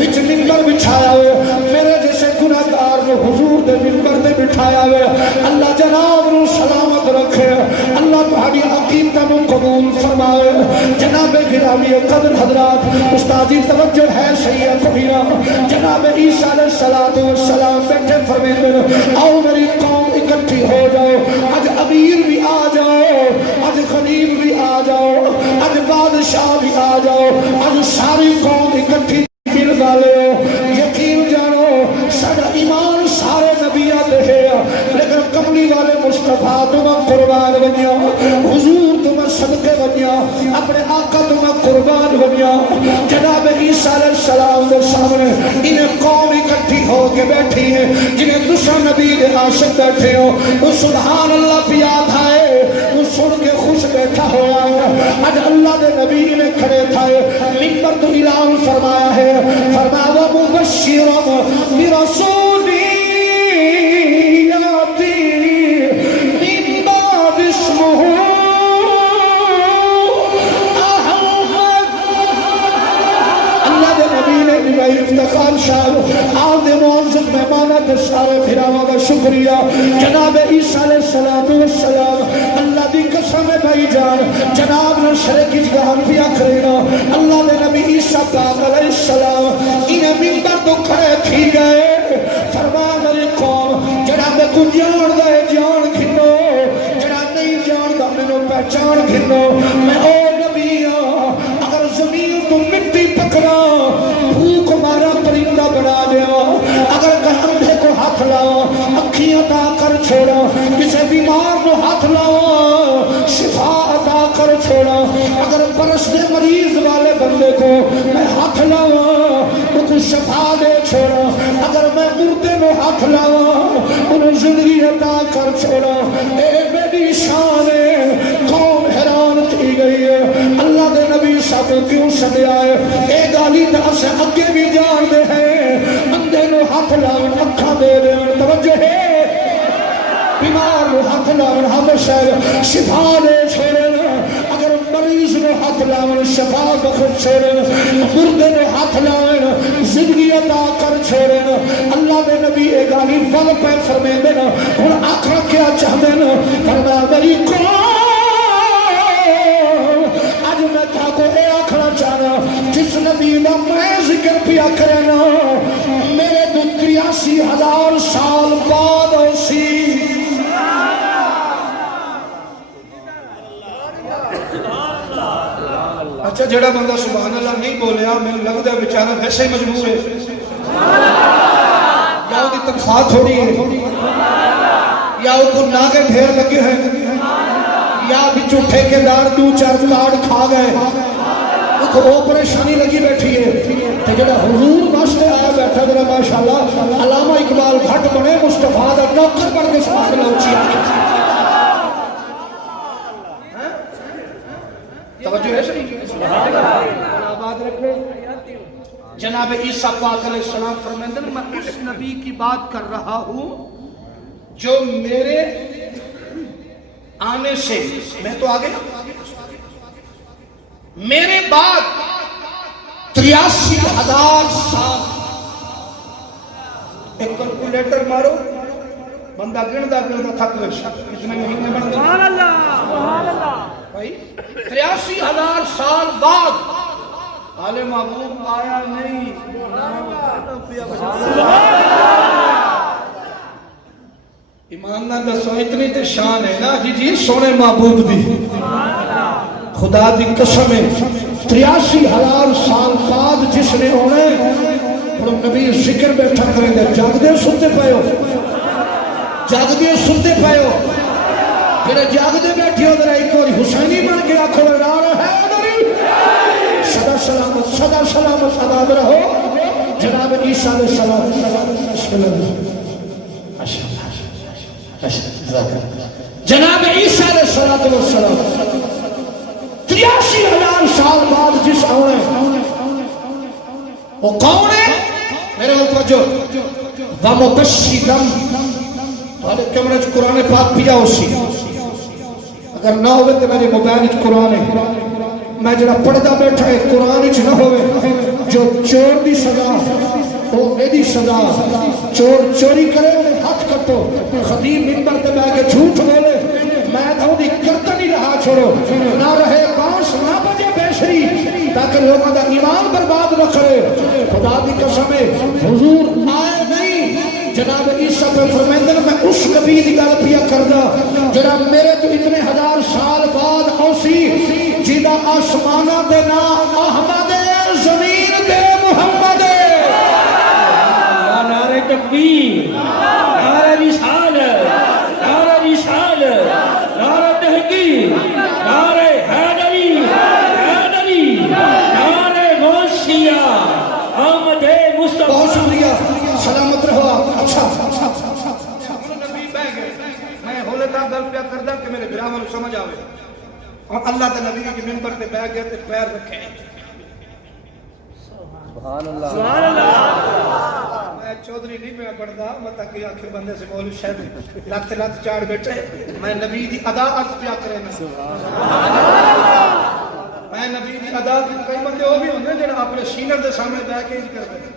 وچ منبر بچھایا ہوئے میرے جیسے گناہگار نے حضور دے منبر تے بٹھایا ہوئے اللہ جناب نو سلامت رکھے اللہ تہاڈی عقیدت نو قبول فرمائے جناب گرامی قدر حضرات استادی توجہ ہے سید کبیرہ جناب عیسیٰ علیہ السلام بیٹھے فرمیندے آؤ میری قوم اکٹھی ہو جاؤ اج امیر بھی آ جاؤ اج خلیل بھی آ جاؤ اج بادشاہ بھی آ جاؤ اج ساری قوم اکٹھی مل والے یقین جانو سارا ایمان سارے نبیات ہے لیکن کملی والے مصطفیٰ تمہیں قربان بنیا حضور تمہیں صدقے بنیا اپنے آقا تمہیں قربان بنیا جناب عیسیٰ علیہ السلام کے سامنے انہیں قوم اکٹھی ہو کے بیٹھی ہے جنہیں دوسرا نبی کے عاشق بیٹھے ہو وہ سبحان اللہ پہ یاد آئے وہ سن کے خوش بیٹھا ہوا ہے آج اللہ دے نبی نے کھڑے تھے منبر تو اعلان فرمایا ہے فرمایا مبشرا برسول یاتی من بعد اسمہ احمد اللہ دے نبی نے نبی افتخار شاہ آپ دے معزز مہمانت سارے بھراواں کا شکریہ جناب عیسیٰ علیہ السلام اللہ دی قسم بھائی جان جناب نے شرک اجگاہن بھی آکھرینا اللہ دے نبی عیسیٰ پاک علیہ السلام انہیں منبر تو کھڑے تھی گئے فرمایا میری قوم جڑا میں کو جان دے جان گھنو جڑا نہیں جان دا میں نو پہچان گھنو میں او نبی اگر زمین تو مٹی پکڑا بھوک مارا پرندہ بنا دیا اگر گہندے کو ہاتھ لاؤ اکھی عطا کر چھوڑا کسے بیمار کو ہاتھ لاؤ شفا عطا کر چھوڑا اگر برس دے مریض والے بندے کو میں ہاتھ لاؤں ان کو شفا دے چھوڑا اگر میں مردے میں ہاتھ لاؤں انہیں زندگی عطا کر چھوڑا اے میری شان قوم حیران تھی گئی ہے اللہ دے نبی صاحب کیوں سدے آئے اے گالی طرح سے اگے بھی جان دے ہیں اندے نو ہاتھ لاؤں اکھا دے دے توجہ ہے بیمار نو ہاتھ لاؤں حبش ہے شفا دے چھوڑے اگر مریض نو ہاتھ لاؤں شفا بخش چھوڑے مردے نو ہاتھ لاؤں زندگی عطا کر چھوڑے اللہ دے نبی اے گالی ول پہ فرمے دینا اور آخر کیا چاہ دینا فرمایا میری قوم آج میں تھا کو اے آخر چاہنا جس نبی دا میں ذکر پیا کرنا میرے تو 83,000 سال بعد اسی اچھا جڑا بندہ سبحان اللہ نہیں بولیا میں لگتا ہے بیچارہ ویسے ہی مجبور ہے یا وہ تنخواہ تھوڑی ہے یا وہ کو ناگے ڈھیر لگے ہیں یا بھی ٹھیکے ٹھیکیدار 2-4 کارڈ کھا گئے وہ کو پریشانی لگی بیٹھی ہے تو جڑا حضور واسطے آیا بیٹھا ذرا ماشاءاللہ علامہ اقبال بھٹ بنے مصطفیٰ دا نوکر بن کے سبحان اللہ اونچی آ توجہ ہے صحیح آباد رکھے جناب عیسیٰ پاک علیہ السلام فرمائیں میں اس نبی کی بات کر رہا ہوں جو میرے آنے سے میں تو آگے میرے بعد 83,000 سال ایک کیلکولیٹر مارو بندہ گندا تھک گئے کتنے مہینے بن گئے سبحان اللہ بھائی 83,000 سال بعد آل محبوب آیا نہیں ایمان نہ دسو اتنی تے شان ہے نا جی سونے محبوب دی خدا دی قسم ہے 83,000 سال بعد جس نے ہونے اور نبی ذکر بیٹھا کریں گے جاگ دے سنتے پائے ہو جاگ دے سنتے پائے ہو پھر جاگ دے بیٹھی ہو ذرا ایک اور حسینی بن کے آنکھوں لگا رہا ہے صدا سلامت آباد رہو جناب عیسیٰ علیہ السلام بسم اللہ جناب عیسیٰ علیہ السلام 83 وہ کون ہے؟ میرے توجہ وَمُبَشِّرًا تھوڑے کیمرے قرآن پاک پیا اسی اگر نہ ہوئے تو میرے موبائل قرآن ہے میں جڑا پڑھدا بیٹھا ہے قرآن نہ ہوئے جو چور دی سزا وہ میری سزا چور چوری کرے انہیں ہاتھ کٹو خطیب منبر تے بیٹھ کے جھوٹ بولے میں تو دی گردن ہی رہا چھوڑو نہ رہے بانس نہ بجے بیشری تاکہ لوگوں کا ایمان برباد نہ کرے خدا دی قسم ہے حضور آئے نہیں جناب عیسیٰ پہ فرمائندہ میں اس نبی دی گل پیا کردا جڑا میرے تو اتنے ہزار سال بعد اوسی جیدہ آسمانہ دے نا احمد زمین دے محمد نعرہ تکبیر نعرہ رسالت نعرہ رسالت نعرہ تحقیق نعرہ حیدری حیدری نعرہ غوثیہ احمد مصطفیٰ بہت شکریہ سلامت رہو اچھا نبی بہ گئے میں ہولے دا گل پیا کردا کہ میرے برامن سمجھ آوے اور اللہ دے نبی کے منبر تے بیٹھ گئے تے پیر رکھے سبحان اللہ میں چودھری نہیں پیا پڑھدا متا کہ آخر بندے سے مولوی صاحب لت لت چاڑ بیٹھے میں نبی دی ادا عرض پیا کرے نا سبحان اللہ میں نبی دی ادا کئی بندے وہ بھی ہوندے جڑا اپنے سینر دے سامنے بیٹھ کے انج کردے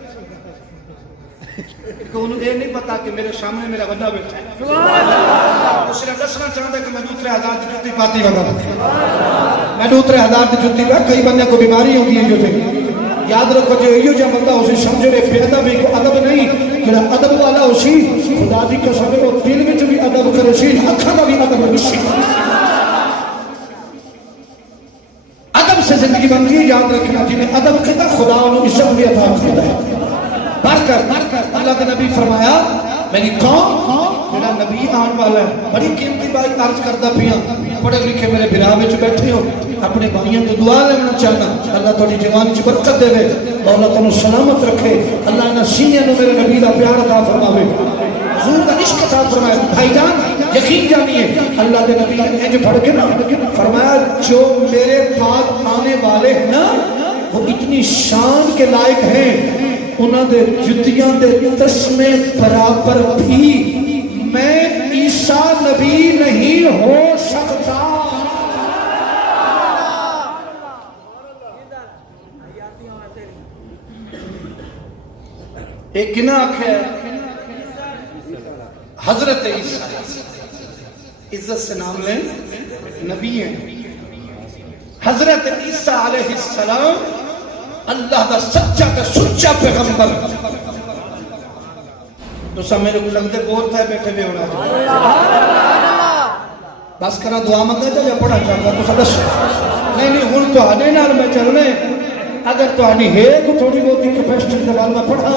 کہ انہوں یہ نہیں پتا کہ میرے سامنے میرا وڈا بیٹھا ہے سبحان اللہ اس نے دسنا چاہتا کہ میں دوسرے ہزار کی جوتی پاتی وغیرہ میں دوسرے ہزار کی جوتی پہ کئی بندے کو بیماری ہوگی ہے جو تھے یاد رکھو جو ایو جا بندہ اسے سمجھے رہے بے ادب ایک ادب نہیں میرا ادب والا اسی خدا دی قسم ہے وہ دل وچ بھی ادب کرے سی اکھاں دا بھی ادب رکھے ادب سے زندگی بنتی ہے یاد رکھنا جنہیں ادب کہتا خدا انہوں عزت بھی عطا کرتا ہے برکت اللہ کے نبی فرمایا میری قوم میرا نبی آن والا ہے بڑی قیمتی بات عرض کرتا پیا پڑھے لکھے میرے بھرا وچ بیٹھے ہو اپنے بھائیوں کو دعا لینا چاہنا اللہ تھوڑی جوانی چ برکت دے مولا تانوں سلامت رکھے اللہ انہاں سینیاں نوں میرے نبی دا پیار عطا فرماوے حضور کا عشق عطا فرمائے بھائی جان یقین جانیے اللہ کے نبی نے انج پڑھ کے نا فرمایا جو میرے بعد آنے والے ہیں نا وہ اتنی شان کے لائق ہیں انہاں دے جتیاں دے تسمے برابر بھی میں عیسیٰ نبی نہیں ہو سکتا ایک گناہ آکھے حضرت عیسیٰ عزت سے نام لیں نبی ہیں حضرت عیسیٰ علیہ السلام اللہ دا سچا تے سچا پیغمبر تو سب میرے کو لگتے بولتا ہے بیٹھے بھی ہونا بس کرنا دعا مانگا جا پڑھا چاہتا تو سب نہیں نہیں ہوں تو آنے نال میں چلنے اگر تو آنی ہے تو تھوڑی بہت کیپیسٹی کے بعد میں پڑھا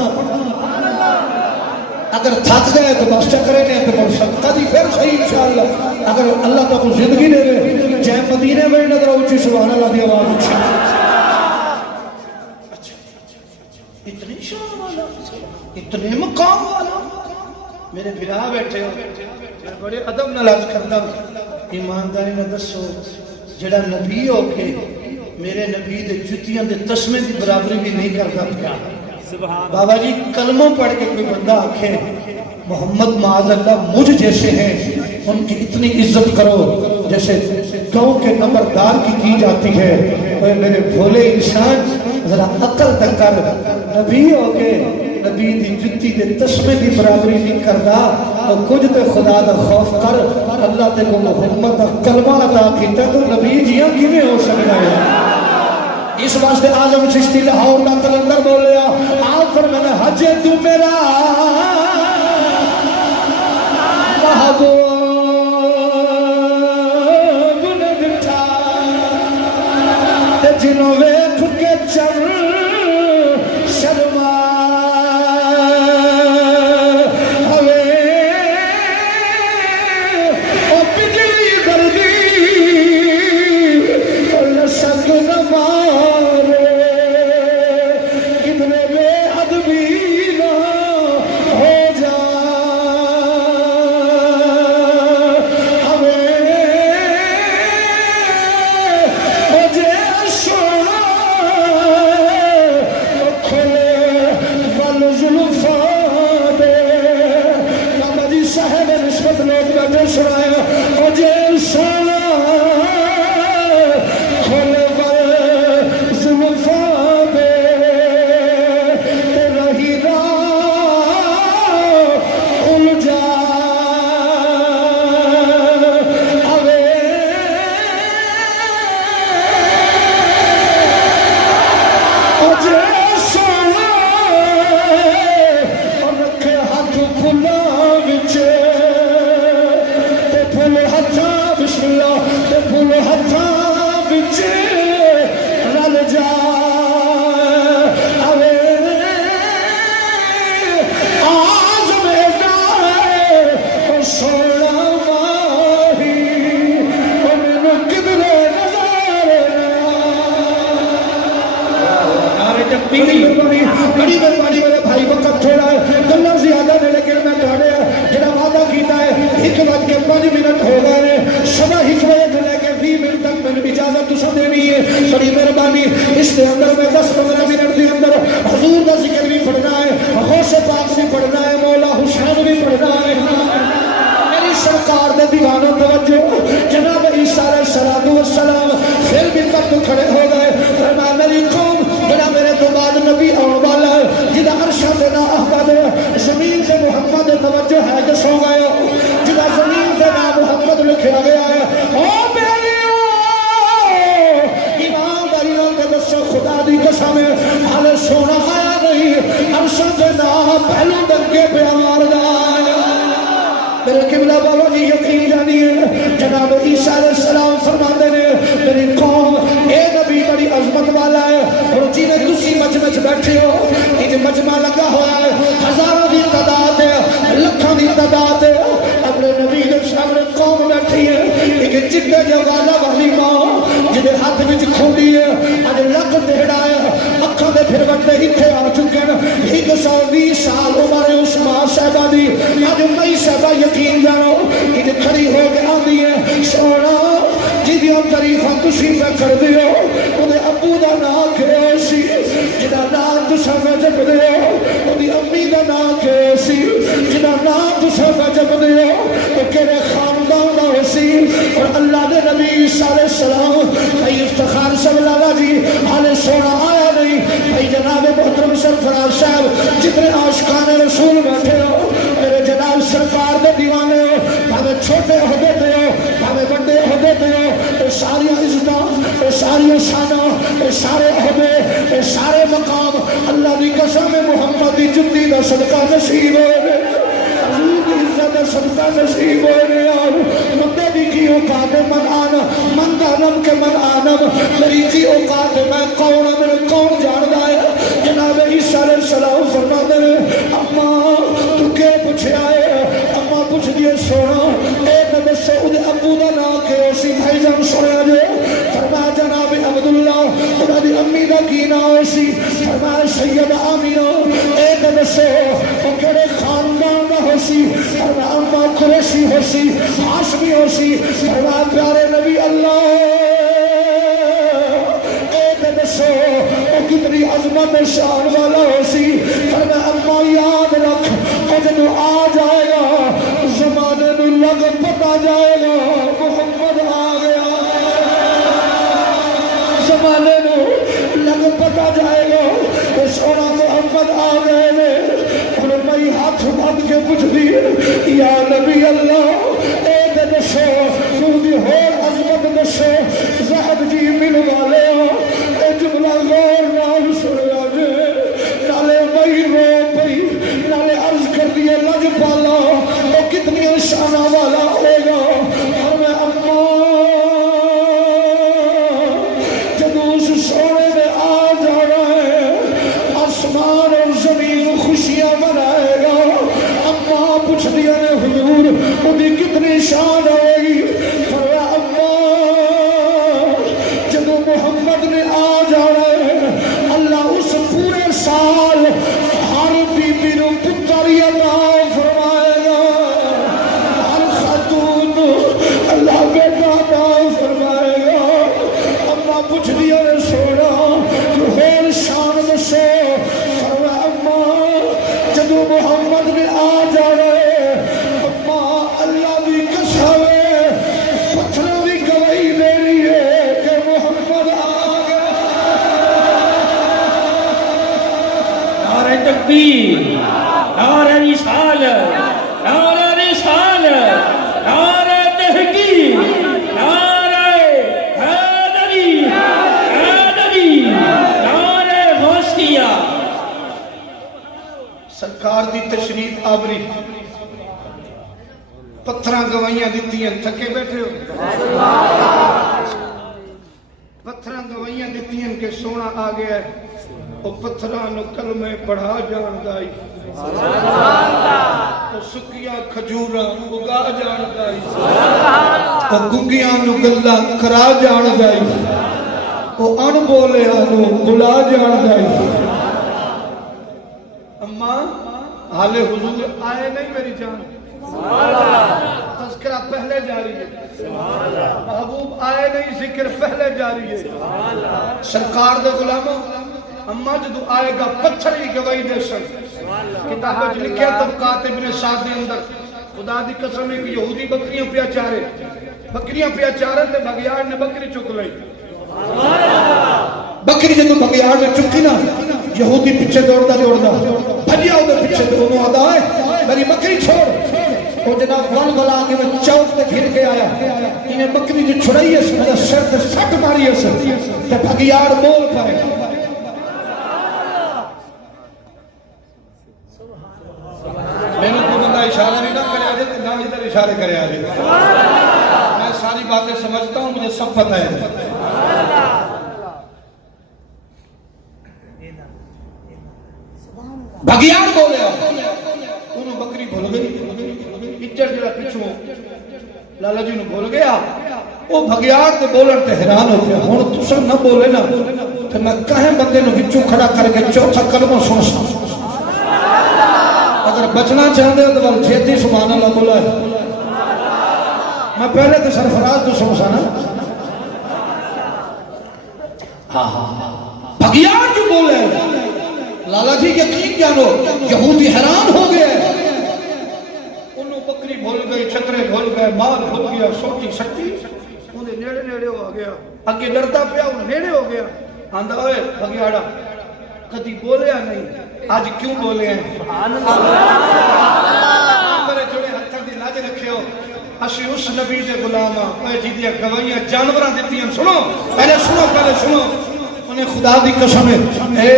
اگر تھک گئے تو بس چکرے نہیں تو سب قدی پھر صحیح انشاءاللہ اگر اللہ تو زندگی دے گئے جائے مدینے میں نظر اونچی سبحان اللہ دی آواز اونچی اتنی شان والا اتنے مقام والا میرے بھرا بیٹھے ہو میں بڑے ادب نہ لاز کرتا ہوں ایمانداری نہ دسو جڑا نبی ہو کے میرے نبی دے جتیاں دے تسمے دی برابری بھی نہیں کرتا پیا بابا جی کلموں پڑھ کے کوئی بندہ آکھے محمد معاذ اللہ مجھ جیسے ہیں ان کی اتنی عزت کرو جیسے گاؤں کے نمبردار کی جاتی ہے اے میرے بھولے انسان ذرا عقل تک کر نبی ہو کے نبی دی جتی دے تسمے دی برابری نہیں کردا تو کچھ تے خدا دا خوف کر اللہ تے کو محمد دا کلمہ عطا کیتا تو نبی جیاں کیویں ہو سکدا ہے اس واسطے آزم چشتی لاہور دا کلندر بولیا آپ فرمانا حج تو میرا محبوب نے دٹھا تے جنوں ویکھ کے چل شرما ہوے او بجلی گردی اور سگ نمارے کتنے بے ادبی نہ ہو جا بسم اللہ تے پھول ہتھاں وچ رل جا بڑی مہربانی میرے بھائی، وقت تھوڑا ہے، گلاں زیادہ نے، لیکن میں تھوڑے جڑا وعدہ کیتا ہے 1:05 ہو گئے، 1:15 سے لے کے 20 منٹ تک میں نے اجازت تساں دینی ہے، بڑی مہربانی۔ اس کے اندر میں 10-15 منٹ کے اندر حضور کا ذکر بھی پڑھنا ہے، غوث پاک بھی پڑھنا ہے، مولا حسین بھی پڑھنا ہے۔ میری سرکار دے دیوانوں توجہ، جناب عیسیٰ علیہ السلام پھر بھی پر تو کھڑے ہو گئے، فرمایا میری قوم جناب میرے تو بعد نبی آن والا ہے، جدا عرشہ دینا احمد زمین سے محمد توجہ ہے کہ سو گئے ہو، جدا زمین سے نام محمد لکھا گیا ہے۔ او بیلیو ایمان داریوں کے دسو خدا دی قسم حال سونا آیا نہیں، عرشہ دینا پہلو دنگے پہ آمار دا میرے قبلہ بابا جی یقین جانیے، جناب عیسیٰ علیہ السلام فرماتے ہیں میری قوم اے نبی بڑی عظمت والا ہے، اور جنہیں تسی مجمع بیٹھے ہو، یہ مجمع لگا ہوا ہے، ہزاروں دی تعداد ہے، لکھوں دی تعداد ہے، اپنے نبی کے سامنے قوم بیٹھی ہے، ایک چٹے جوالا والی ماں جنہیں ہاتھ میں کھولی ہے، آج لگ ٹیڑا ہے، اکھاں دے پھر وقتے ہتھے آ چکے ہیں، 120 سال عمر اس ماں صاحبہ دی، آج مئی صاحبہ یقین جانو کہ کھڑی ہو کے آدھی ہے سونا جیدیوں تریفہ تسی پہ کر دیو، انہیں ابو دا نام کیسی جنہ نام تسا میں جب دیو، انہیں امی دا نام کیسی جنہ نام تسا میں جب دیو، تو کہنے خاندان دا حسی، اور اللہ نے نبی صلی اللہ علیہ وسلم بھائی افتخار صلی اللہ علیہ جی حال سونا آیا نہیں، بھائی جناب محترم سرفراز صاحب جتنے عاشقان رسول بیٹھے ہو، میرے جناب سرکار دے دیوانے ہو، بھاوے چھوٹے عہدے تے ہو، بھاوے بڑے عہدے تے ہو، اے ساری عزتاں، اے ساری شاناں، اے سارے عہدے، اے سارے مقام اللہ دی قسم محمد دی جتی دا صدقہ نصیب ہوئے، حضور دی عزت دا صدقہ نصیب ہوئے، اور مندے دی کی اوقات من آنا، من دانم کے من آنم، میری کی اوقات میں کون میرے کون جاندہ ہے، جناب عیسیٰ علیہ السلام فرما دے اماں تو کے پوچھے آئے، اماں پوچھ دیے سونا اے دبس سے انہیں ابو دا نا کے اسی بھائی جان سویا جے، فرمایا جناب عبداللہ انہاں دی امی دا کی نا اسی، فرمایا سید آمینہ اے دبس سے وہ کہڑے خاندان دا ہوسی، فرمایا اماں قریشی ہوسی، ہاشمی ہوسی، فرمایا پیارے نبی اللہ کتنی عظمت شان والا ہوسی، فرمایا اماں یاد رکھ جدو آ جائے گا زمانے نو لگ پتا جائے گا محمد آ گیا، زمانے نو لگ پتا جائے گا سونا محمد آ گئے نے، اور میں ہاتھ بھد کے پوچھ دی یا نبی اللہ اے دسو تو دی ہور عظمت دسو، زہد جی مل والے ہو جملہ غور نال سنیا جے، نالے مئی رو پئی، نالے عرض کر دیے لج پالا وہ کتنی شانہ والا ہوئے گا، اور میں اماں جدو اس سونے میں آ جانا ہے آسمان اور زمین خوشیاں منائے گا، اماں پوچھ دیا نے حضور انہیں کتنی شان ہوئے گی، فرمایا اماں جدو محمد نے آ جانا ہے اللہ اس پورے سال ہر بی بی نو پتر عطا فرمائے گا، ہر خاتون اللہ بیٹا عطا فرمائے گا، اماں پوچھ دیا نے سونا تو ہور شان دسو، فرمایا اماں جدو محمد نے آ جانا ہے اماں اللہ دی قسم پتھروں دی گواہی دے رہی ہے کہ محمد آ گیا۔ نعرہ تکبیر، نعرہ رسالت، نعرہ رسالت، نعرہ تحقیق، نعرہ حیدری، حیدری، نعرہ غوثیہ۔ سرکار دی تشریف آوری پتھراں گوائیاں دیتی ہیں، تھکے بیٹھے ہو آ گیا ہے وہ پتھران کلمے پڑھا جان دائی وہ سکیاں کھجوراں اگا جان دائی وہ گنگیاں نو گلا کرا جان دائی وہ ان بولیاں نو بلا جان دائی اماں حالے حضور آئے نہیں میری جان تذکرہ پہلے جاری ہے محبوب آئے نہیں ذکر پہلے جاری ہے سرکار دے غلاموں اماں جدو آئے گا پتھر ہی گواہی دے سن کتاب وچ لکھیا طبقات ابن سعد دے اندر خدا دی قسم ہے کہ یہودی بکریاں پیا چارے تے بگیاڑ نے بکری چک لئی بکری جدو بگیاڑ نے چکی نا یہودی پیچھے دوڑدا بھجیا اودے پیچھے تے انہوں آدا ہے میری بکری چھوڑ وہ جناب ول بلا کے وہ چوک تے گھر کے آیا انہیں بکری جو چھڑائی ہے میرے سر تے سٹ ماری ہے تے بھگیاڑ بول پائے میں کو بندہ اشارہ بھی نہ کرے آجے نہ ادھر اشارے کرے آجے میں ساری باتیں سمجھتا ہوں مجھے سب پتہ ہے بھگیاڑ بولے انہوں بکری بھول گئی اچھر جڑا پچھوں لالا جی انہوں بھول گیا وہ بھگیاڑ تے بولن تے حیران ہو گیا ہوں تسا نہ بولے نا کہ میں کہیں بندے نو بچوں کھڑا کر کے چوتھا کلمہ سنسا اگر بچنا چاہتے ہو تو بل چھیتی سبحان اللہ بولا ہے میں پہلے تو سرفراز تو سنسا نا بھگیاڑ جو بولے لالا جی یقین جانو یہودی حیران ہو گئے انہوں بکری بھول گئی چھترے بھول گئے مال بھول گیا سوٹی سٹی انہیں نیڑے ہو گیا اگے ڈرتا پیا انہیں نیڑے ہو گیا آندھا ہوئے بھگیاڑا کدی بولے یا نہیں آج کیوں بولے ہیں میرے جوڑے ہتھر دی لاج رکھے ہو اسی اس نبی دے غلامہ اے جی دیا گوائیاں جانوراں دیتی ہیں سنو پہلے سنو انہیں خدا دی قسم ہے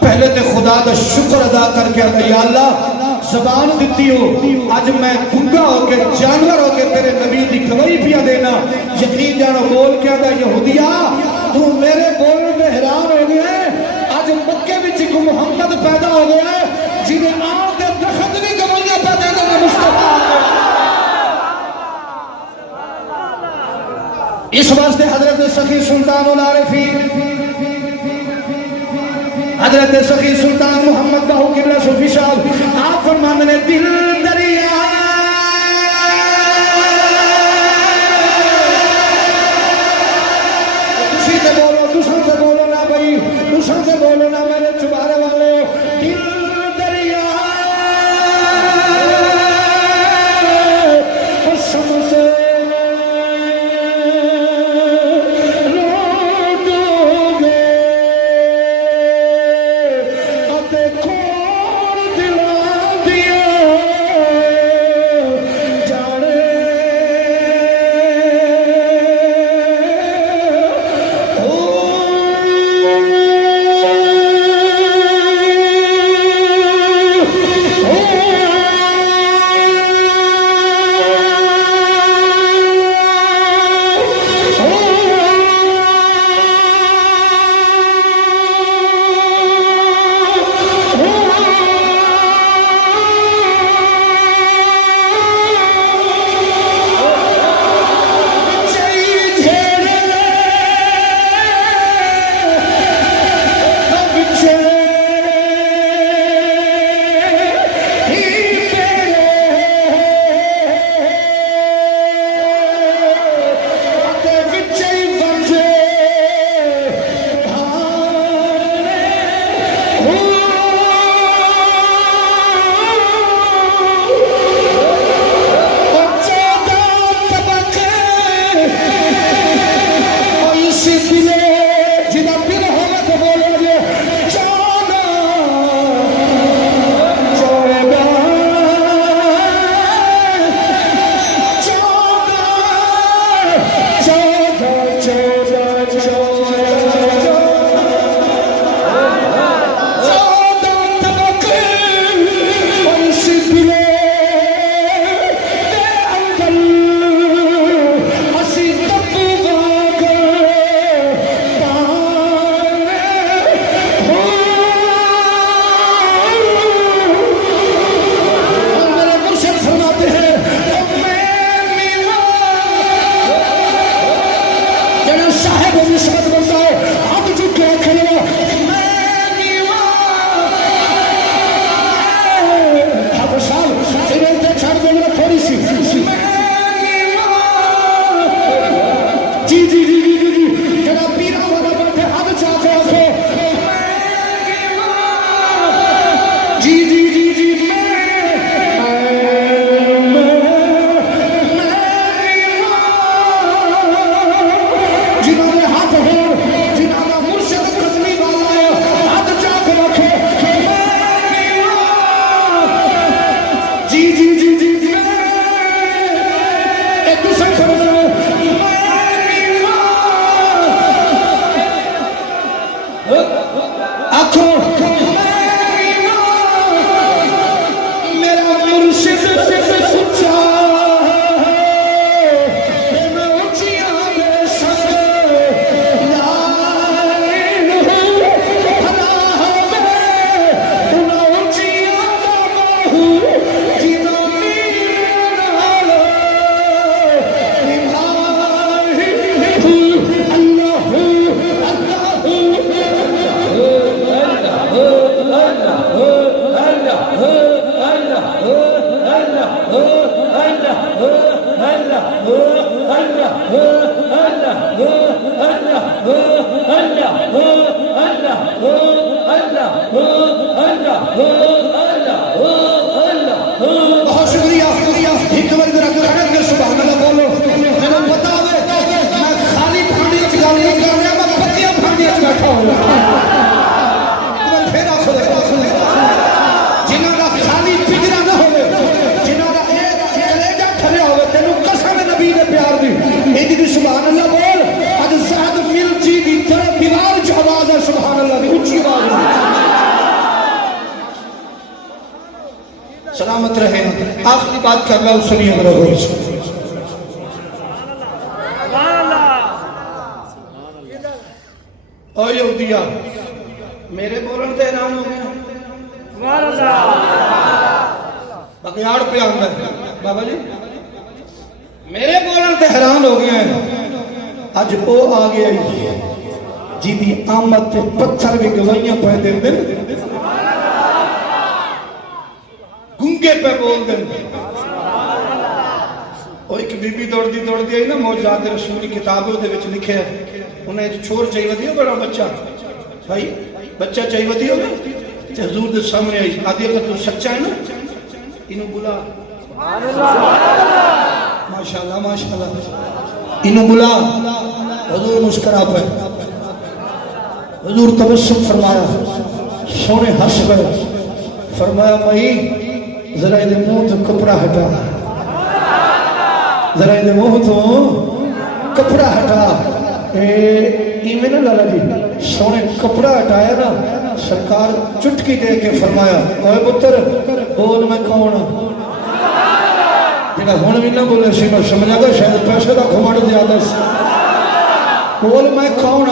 پہلے تے خدا دا شکر ادا کر کے آتا یا اللہ زبان دیتی ہو آج میں گنگا ہو کے جانور ہو کے تیرے نبی دی گواہی پیا دینا یقین جانو بول کے آتا یہودیا تو میرے بولنے میں حیران ہو گئے آج مکے وچ کو محمد پیدا ہو گیا ہے جنہیں آن دے درخت بھی گواہیاں پیدا دینا مصطفیٰ اس واسطے حضرت سخی سلطان العارفین حضرت سخی سلطان محمد باہو قبلہ صوفی صاحب آپ فرمانے نے دل دریا تسی سے بولو دوسروں سے بولو نا بھائی دوسروں سے بولو نا میرے چبارے والے دل دریا قسم سے بہت شکریہ ایک بار ذرا کھڑے کے سبحان اللہ بولو تمہیں پتا ہے میں خالی پھانڈی چ گل نہیں کر رہا میں پتیاں پھانڈی چ بیٹھا ہوں پھر آخو جنہاں دا خالی فکر نہ ہوے جنہاں دا ایک کلیجہ ٹھریا ہوے تینوں قسم نبی دے پیار دی ایدی دی سبحان اللہ بول اج زہد مل جی دی طرف دیوار چ آواز ہے سبحان اللہ دی اونچی آواز ہے سلامت رہے آخری بات کر رہا ہوں سنیے میرا روز او یہودیہ میرے بولن تے حیران ہو گئے بقیار پہ آنگا بابا جی میرے بولن تے حیران ہو گئے ہیں آج او آگے آئی جی دی آمد تے پتھر بھی گوائیاں پہ دن دن گنگے پہ بول دیں وہ ایک بی بی دوڑ دی آئی نا موجزات رسول کی کتابوں دے وچ لکھے ہیں انہیں چھوڑ چاہیے ودی ہو بڑا بچہ بھائی بچہ چاہیے ودی ہو گا حضور دے سامنے آئی آدھی اگر تو سچا ہے نا انہوں بلا ماشاءاللہ ماشاءاللہ انہوں بلا حضور مسکرا پہ حضور تبسم فرمایا سونے ہنس گئے فرمایا مئی ذرا یہ منہ تو کپڑا ہٹا ذرا یہ منہ تو کپڑا ہٹا ایمیں نہ لالا جی سونے کپڑا ہٹایا نا سرکار چٹکی دے کے فرمایا اوے پتر بول میں کون جنہا ہون بھی نہ بولے سی میں سمجھا گا شاید پیسے دا گھمڑ زیادہ سی بول میں کون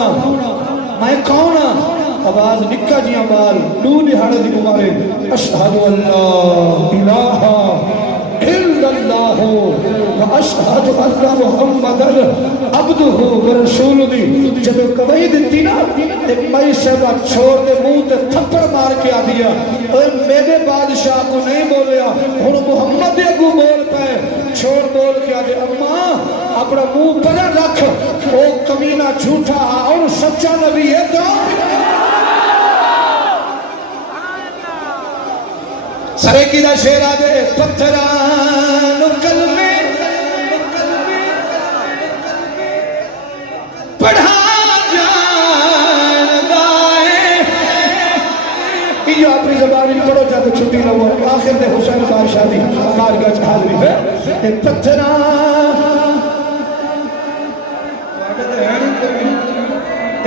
آواز نکا جی بال دو دہاڑے دی گمارے اشہد اللہ الہ الا اللہ و اشہد اللہ محمد عبدہ و رسول دی جب کبھی دیتی نا ایک مائی صاحبہ چھوڑ دے منہ تے تھپڑ مار کے آ دیا اور میرے بادشاہ کو نہیں بولیا ہن محمد اگو بول پہ چھوڑ بول کے آ دے اماں اپنا منہ پڑا رکھ او کمینہ جھوٹا اور سچا نبی ہے تو سرکی دا شیرہ دے پتھران کلمے پڑھا جان دائے یہ اپنی زبانی پڑھو جاتے چھٹی لگو آخر دے حسین بادشاہ دی بارگاہ حاضری ہے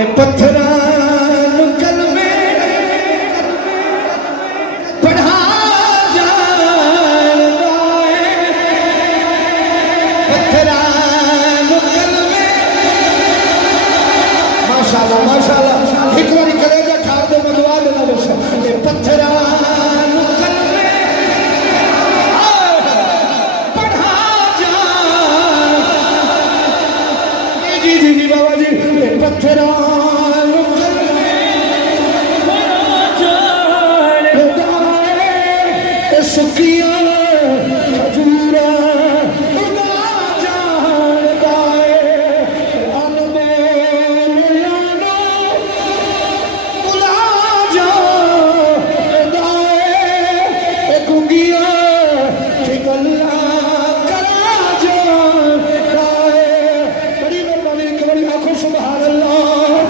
پتھران کلمے پڑھا ماشاءاللہ ایک باری کلیجہ ٹھار دے مدعا دینا بس پتھران کلمے پڑھا جان جی بابا جی پتھران کلمے پڑھا جان سکیاں حجورہ سبحان اللہ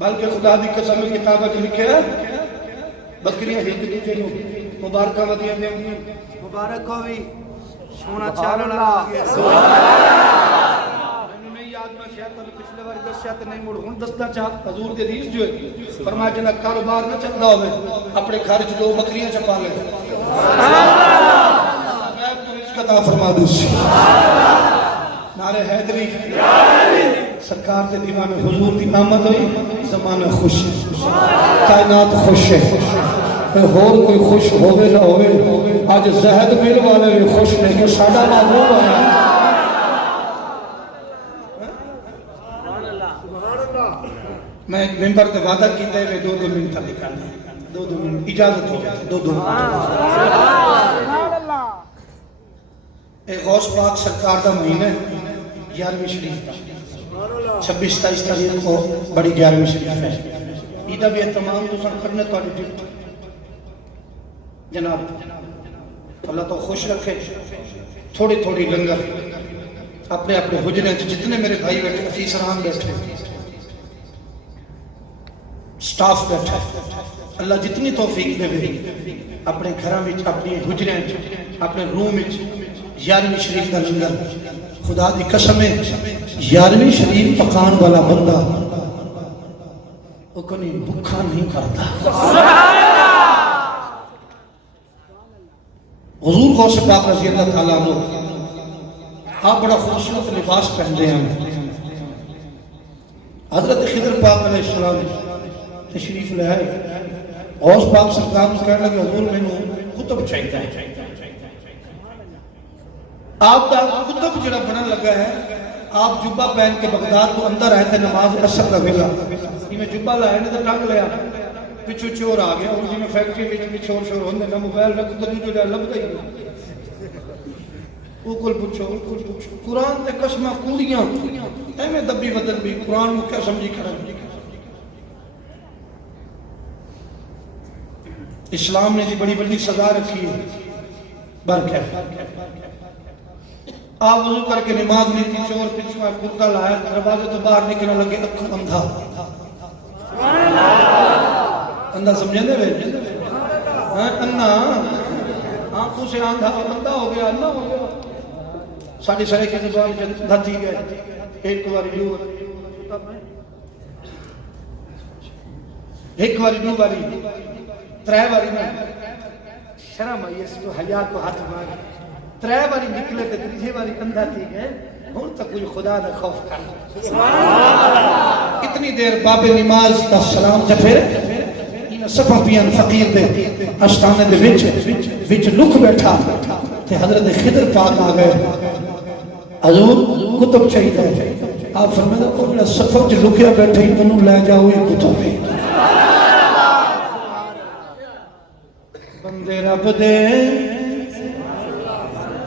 بلکہ خدا دی قسم کتاب وچ لکھیا ہے بکریاں ایک دوجے نوں مبارکاں ودیاں دیندیاں مبارک ہووی سونا چارن آ گیا مینوں نہیں یاد میں شاید تمہیں پچھلے بار دسیا تے نہیں مڑ ہن دسنا چاہ حضور دی حدیث جو ہے فرمایا جنا کاروبار نہ چلدا ہوے اپنے گھر چ دو بکریاں چپا لے سبحان اللہ میں تو رزق عطا فرما دوں نعرہ حیدری سرکار کے دیوانے حضور دی آمد ہوئی زمانہ خوش ہے کائنات خوش ہے اور کوئی خوش ہوئے نہ ہوئے آج زہد مل والے بھی خوش نہیں کہ ساڑھا معلوم ہے میں ایک ممبر تے وعدہ کیتا ہے دو منٹ نکالنا دو منٹ اجازت ہو دو ایک غوث پاک سرکار دا مہینہ 11ویں شریف کا 26-27 تاریخ کو بڑی 11ویں شریف ہے عیدہ بھی اہتمام تو سن کرنے تو ڈیوٹی جناب اللہ تو خوش رکھے تھوڑی تھوڑی لنگر اپنے اپنے حجرے جتنے میرے بھائی بیٹھے افیسران بیٹھے سٹاف بیٹھا اللہ جتنی توفیق دے بھی اپنے گھراں وچ اپنی حجرے اپنے روم وچ 11ویں شریف کا لنگر خدا دی قسم ہے 11ویں شریف پکان والا بندہ وہ کبھی بھوکا نہیں کرتا حضور غوث پاک رضی اللہ تعالیٰ عنہ آپ بڑا خوبصورت لباس پہنتے ہیں حضرت خضر پاک علیہ السلام تشریف لے آئے غوث پاک سرکار کو کہنے لگے حضور میں نے کتب چاہیے آپ کا کتب جڑا بنن لگا ہے آپ جبہ پہن کے بغداد کو اندر آئے تھے نماز عصر کا ویلا یہ میں جبہ لائے نے تو ٹنگ لیا پچھو چور آ گیا اور جی میں فیکٹری وچ بھی چور ہوندے نہ موبائل رکھ تو جو لبدا ہی او کول پوچھو قرآن تے قسماں کوڑیاں ایویں دبی بدل بھی قرآن کو کیا سمجھی کرن اسلام نے جی بڑی بڑی سزا رکھی ہے برکت آپ وضو کر کے نماز نہیں کی چور پچھوا کرتا لایا دروازے تو باہر نکلنے لگے اکھوں اندھا اندھا سمجھیں دے بھائی اندھا آنکھوں سے اندھا ہو گیا اندھا ہو گیا ساڑھی سڑے کے زبان اندھا تھی گئے ایک باری دو باری ترے باری میں شرم آئی اس کو حیا کو ہاتھ مار ترے باری نکلے تے تیسری باری اندھا تھی گئے ہن تک کوئی خدا دا خوف کر اتنی دیر باب نماز دا سلام تے پھر صفا پیان فقیر دے آستانے دے وچ لک بیٹھا تے حضرت خضر پاک آ گئے حضور کتب چاہیے آپ فرمایا او جڑا صفا وچ لکیا بیٹھا ہی انہوں لے جاؤ یہ کتب ہے بندے رب دے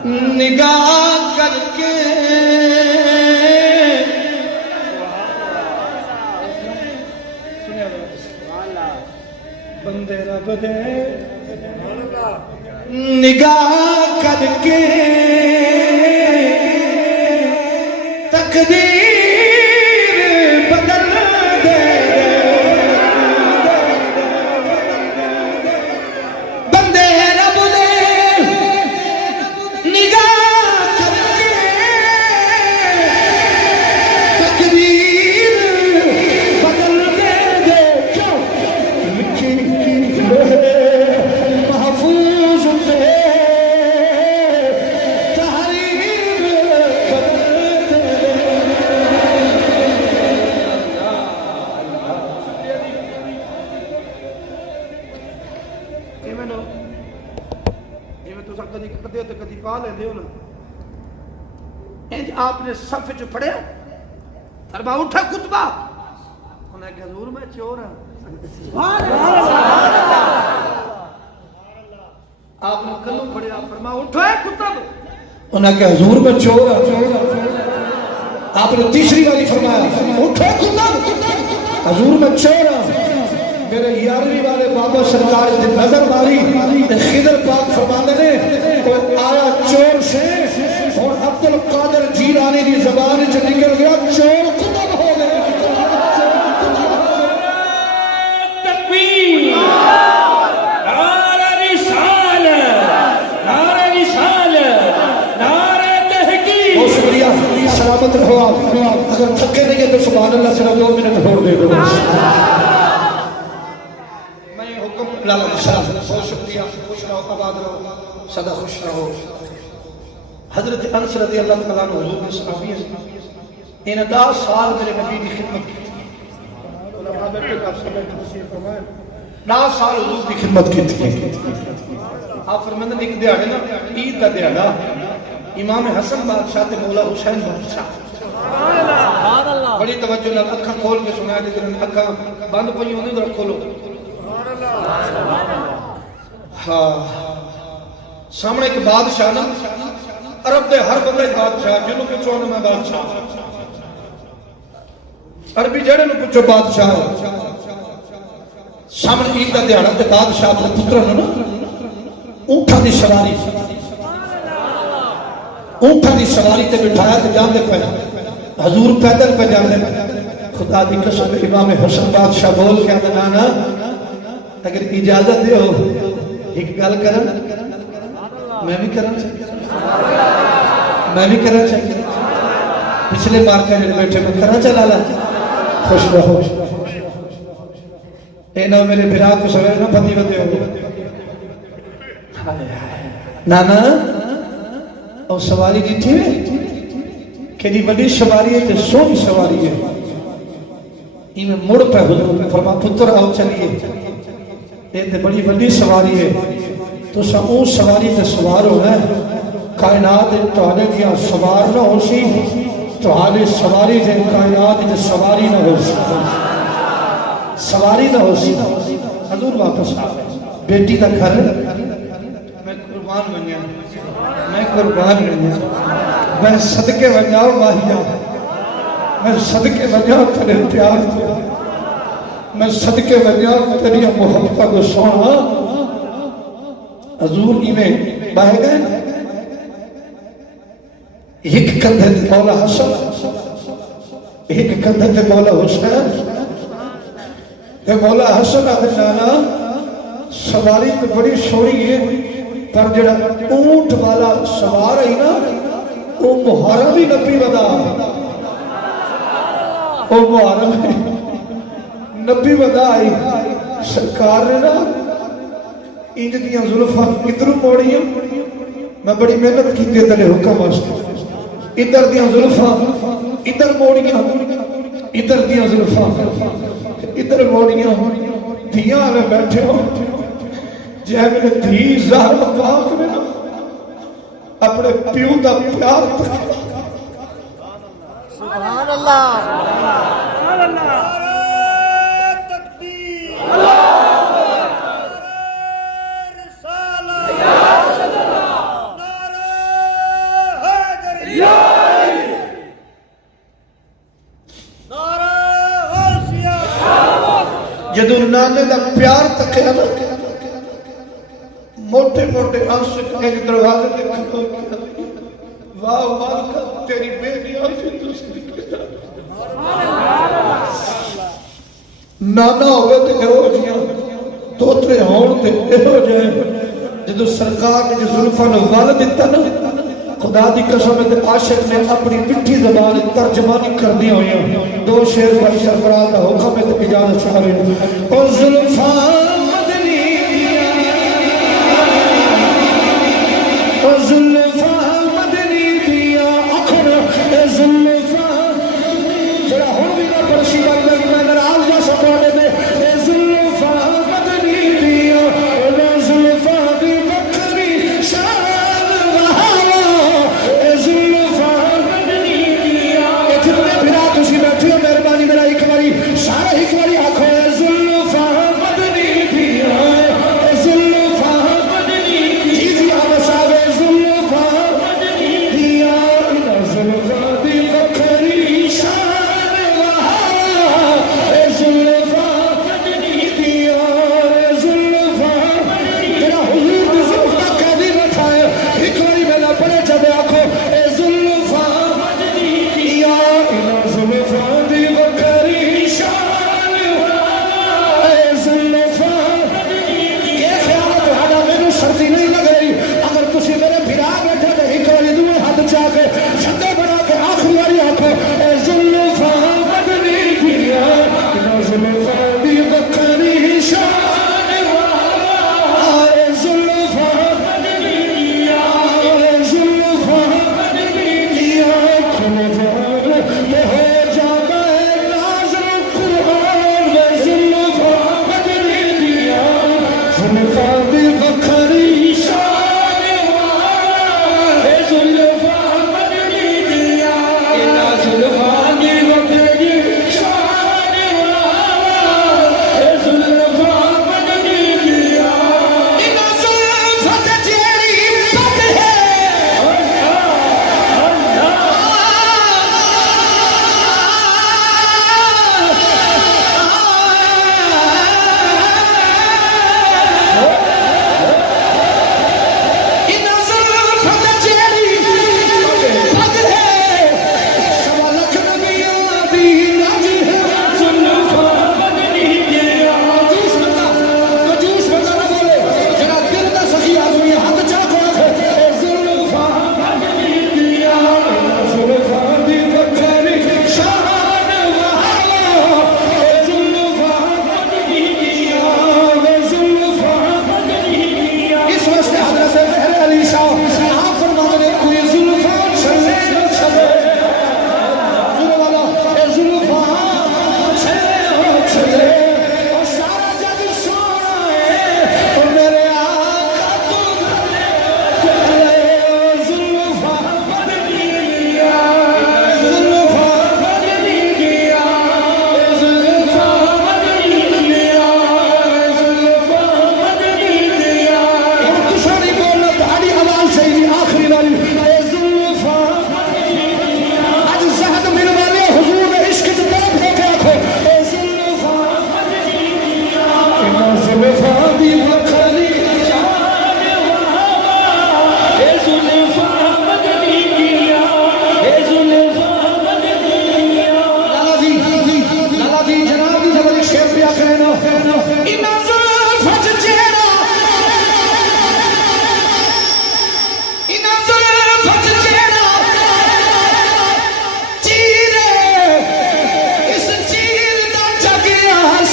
نگاہ کر کے بندے رب دے نگاہ کر کے تقدیر بدل دے آپ نے صف جو پڑھیا فرما اٹھا کتبہ انہیں کہا حضور میں چور ہوں آپ نے کلو پڑھیا فرما اٹھا کتب انہیں کہا حضور میں چور ہوں آپ نے تیسری باری فرمایا اٹھا کتب حضور میں چور ہوں میرے 11ویں والے بابا سرکار نے نظر ماری خضر پاک فرمانے نے کوئی آیا چور سے اور عبدالقادر جیلانی کی زبان سے نکل گیا چور کتب ہو گئے اللہ صرف 2 منٹ اور دے دو میں حکم لالا صاحب بہت شکریہ خوش رہو آباد رہو سدا خوش رہو حضرت انس رضی اللہ تعالیٰ عنہ حضور کے صحابی ہیں انہیں 10 سال میرے نبی کی خدمت کی 10 سال حضور کی خدمت کی تھی آپ فرماتے ہیں ایک دیہڑے نا عید کا دیہڑا امام حسن بادشاہ تے مولا حسین بادشاہ بڑی توجہ نال اکھاں کھول کے سنایا دے جن اکھاں بند پئی ہوندی ذرا کھولو ہاں سامنے ایک بادشاہ نا عرب دے ہر بندے بادشاہ جنوں پچھو میں بادشاہ عربی جڑے نوں پچھو بادشاہ سامنے عید دا دیہڑا تے بادشاہ دے پتر نوں نا اونٹاں دی سواری اونٹاں دی سواری تے بٹھایا تے جاندے پے حضور پیدل پہ جاندے خدا دی قسم امام حسن بادشاہ بول کے آدھا نانا اگر اجازت دے ہو ایک گل کرن میں بھی کرن چاہیے پچھلے بار کا جڑے بیٹھے میں کرنا چلا لا خوش رہو اے نہ میرے بھرا کو سویر نہ پتی بدے ہو نانا اور سواری دیتی ہے کہ بڑی سواری ہے کہ سونی سواری ہے میں مڑ پہ حضور فرما پتر آؤ چلیے یہ بڑی بڑی سواری ہے تو اون سواری تے سوار ہو ہے کائنات تہاڈے دیا سوار نہ ہو سی تہاڈی سواری تے کائنات تے سواری نہ ہو سی سواری نہ ہو سی حضور واپس آ گئے بیٹی کا گھر میں قربان بنیا میں صدقے بنیاؤ ماہیا میں صدقے بنیاؤ تیرے پیار تو میں صدقے بنیاؤ تیری محبت کو سونا حضور میں باہے گئے ایک کندھے تے مولا حسن ایک کندھے تے مولا حسین تے مولا حسن آدھے نانا سواری تو بڑی سوڑی ہے پر جڑا اونٹ والا سوار ہے نا وہ محرم ہی نبی بدا وہ محرم نبی بدا آئی سرکار نے نا انج دیاں ظلفاں ادھر موڑی میں بڑی محنت کی تیرے حکم واسطے ادھر دیاں ظلفاں ادھر موڑیاں ادھر دیاں ظلفاں ادھر موڑیاں دیاں میں بیٹھے ہو جے میں دھی زہرا پاک نے اپنے پیو دا پیار سبحان اللہ سبحان اللہ تکبیر رسالت نعرہ حیدری نعرہ غوثیہ جدو نانے دا پیار تکیا نا موٹے موٹے عاشق ایک دروازے دے کھلو واہ واہ کا تیری بیٹی آفی دوسری نانا ہوئے تے ہو جیاں توترے ہون تے ہو جائیں جدو سرکار نے جو ظلفہ نے وال دیتا نا خدا دی قسم تے عاشق نے اپنی مٹھی زبان ترجمانی کر دی ہوئی ہیں 2 شعر پر سرفراز کا حکم ہے تے اجازت چاہ رہے ہیں او ظلفہ ظلفہ مدنی دیا اکھر ظلفہ جڑا ہون بھی نہ پرسی بندر میں نراز جا سکوڑے میں ظلفہ مدنی دیا ظلفہ دی بکری شان وہاں ظلفہ مدنی دیا جتنے بھرا تسی بیٹھے ہو مہربانی میرا ایک باری سارا ایک باری آنکھوں ظلفہ مدنی دیا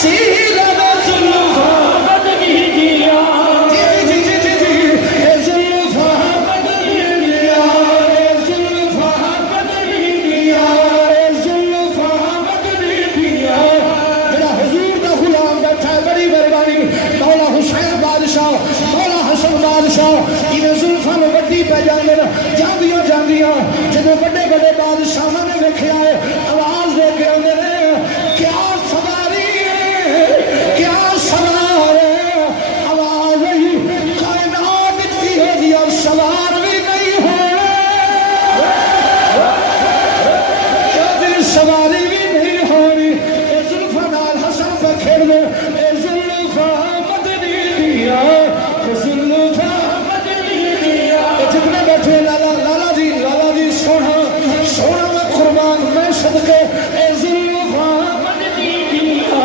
وسیلہ میں زلفا بدنی دیا جی جی جی جی جی اے زلفا بدنی دیا اے زلفا بدنی دیا اے زلفا بدنی دیا جڑا حضور دا غلام بیٹھا ہے بڑی مہربانی مولا حسین بادشاہ مولا حسن بادشاہ یہ زلفاں نو وڈی پہ جاندے جاندیاں جاندیاں جدوں بڑے بڑے بادشاہاں نے ویکھیا ہے آواز دے کے آندے نے کیا سواری ہے کیا سوار ہے آواز آئی کائنات کی ہے جی اور سوار بھی نہیں ہونا کبھی سواری بھی نہیں ہونی اے زلفاں نال حسن پہ کھیڑ دے اے زلفاں مدنی دیا اے زلفاں بدنی دیا اے جتنے بیٹھے لالا جی سونا سونا میں قربان میں صدقے اے زلفاں بدنی دیا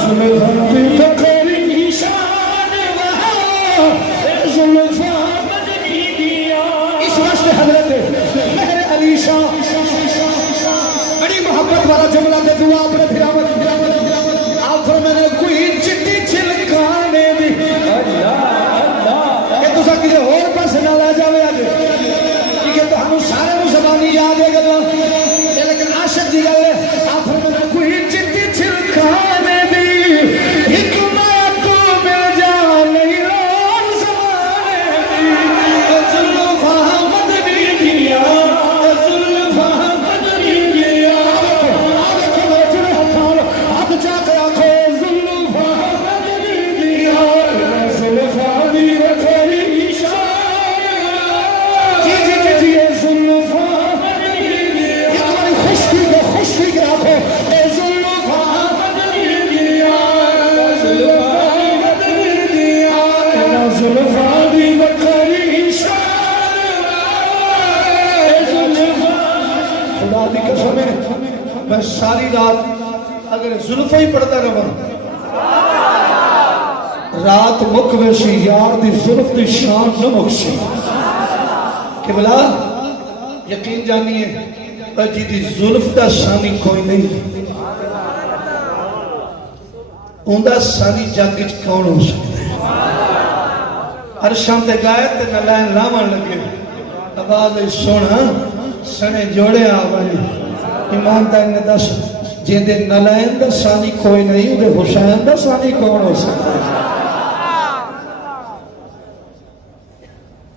زلفاں کی فقری نشان وہاں اے زلفاں بدنی دیا اس واسطے حضرت مہر علی شاہ بڑی محبت والا جملہ دے دعا اپنے پھراوت آپ فرمانے کوئی چٹی چھلکانے دی کہ تسا کسی اور پاس نہ لا جاوے آج کہ تو ہم سارے نو زبانی یاد ہے گلا لیکن عاشق دی گل ہے آپ فرمانے کوئی چٹی چھلکانے دی حکمت مل جانے لون زمانے دی زلفاں مدنی دیا زلفاں بدنی دیا ہاتھ چا کے آنکھو زلفاں بدنی دیا زلفاں دی وکھری نشان جی جی جی جی اے زلفاں بدنی دیا ایک باری خوشی کے آنکھو اے زلفاں بدنی دیا بدنی دیا اے زلفاں دی وکھری شان اے زلفاں خدا دی قسم ہے میں ساری رات اگر زلفاں ہی پڑھتا رہا رات مک ویسی یار دی زلف دی شان نہ مکسی کہ بلا یقین جانیے جی دی زلف دا ثانی کوئی نہیں ان دا ثانی جگ وچ کون ہو سکتا ہے ہر شام تے گائے تے نلائن لاون لگے آواز سونا سنے جوڑے آوائی ایماندار نے دس جن دے نلائن دا ثانی کوئی نہیں دے حسین دا ثانی کون ہو سکتا ہے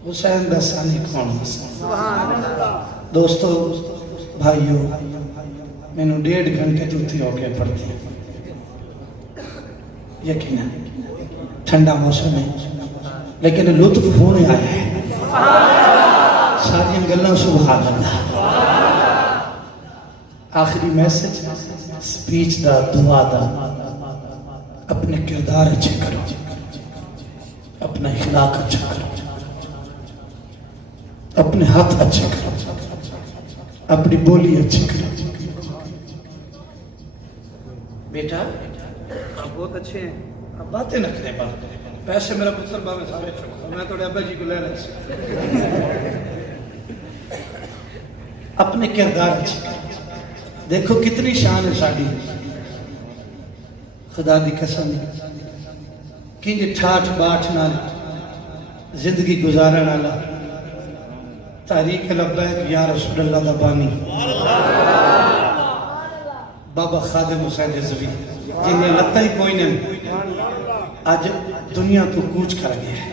حسین دا ثانی کون ہو سکتا ہے دوستو بھائیو میں نے 1.5 گھنٹے دوتی ہو کے پڑھتی یقینا ٹھنڈا موسم ہے لیکن لطف ہونے آیا ہے ساری گلیں سبحان اللہ آخری میسج سپیچ دا دعا دا اپنے کردار اچھے کرو اپنا اخلاق اچھا کرو اپنے ہاتھ اچھے کرو اپنی بولی اچھی کرو بیٹا آپ بہت اچھے ہیں آپ باتیں نہ کریں بات پیسے میرا پتر باوے سارے چھوڑ میں توڑے ابا جی کو لے رہا سے اپنے کردار اچھے کرو دیکھو کتنی شان ہے ساڑی خدا دی قسم کنج ٹھاٹھ باٹھ نال زندگی گزارن والا تحریک لبیک یا رسول اللہ دا بانی بابا خادم حسین رضوی جنہیں لگتا ہی کوئی نہیں آج دنیا تو کوچ کر گیا ہے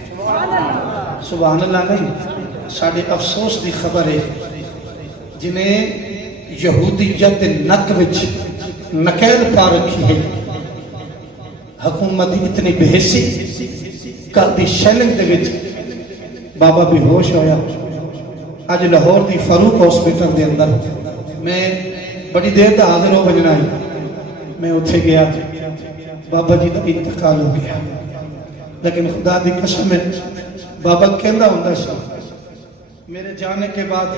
سبحان اللہ نہیں ساڑھے افسوس دی خبر ہے جنہیں یہودیت نک وچ نکیل پا رکھی ہے حکومت اتنی بحثی کل دی شیلنگ دے وچ بابا بھی ہوش ہویا آج لاہور دی فاروق ہاسپٹل دے اندر میں بڑی دیر دا حاضر ہو بجنا ہے میں اتھے گیا بابا جی دا انتقال ہو گیا لیکن خدا دی قسم ہے بابا کہندہ ہوندہ سا میرے جانے کے بعد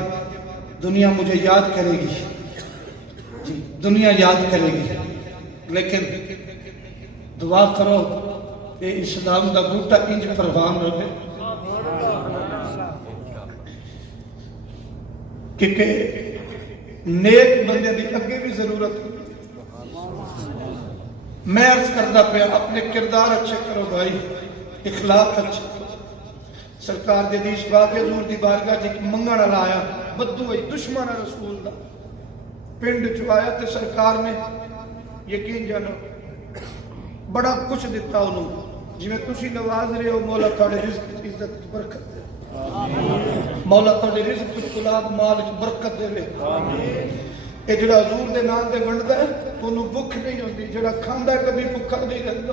دنیا مجھے یاد کرے گی جی دنیا یاد کرے گی لیکن دعا کرو کہ اسلام دا بوٹا انج پروان رہے کیونکہ نیک بندے دی اگے بھی ضرورت میں عرض کردہ پہ اپنے کردار اچھے کرو بھائی، اخلاق اچھے کرو۔ سرکار دے حدیث پاک حضور دی بارگاہ جی منگن والا آیا، بدو ہوئی دشمن رسول دا، پنڈ چ آیا تے سرکار نے یقین جانو بڑا کچھ دیتا انہوں، جی میں تسی نواز رہے ہو، مولا تھوڑے رزق عزت برکت دے، مولا تھوڑے رزق اولاد مال برکت دے۔ اے جڑا حضور دے نام دے ونڈدا ہے انہوں بھوک نہیں ہوندی، جڑا کھاندا ہے کبھی بھوکا نہیں رہندا۔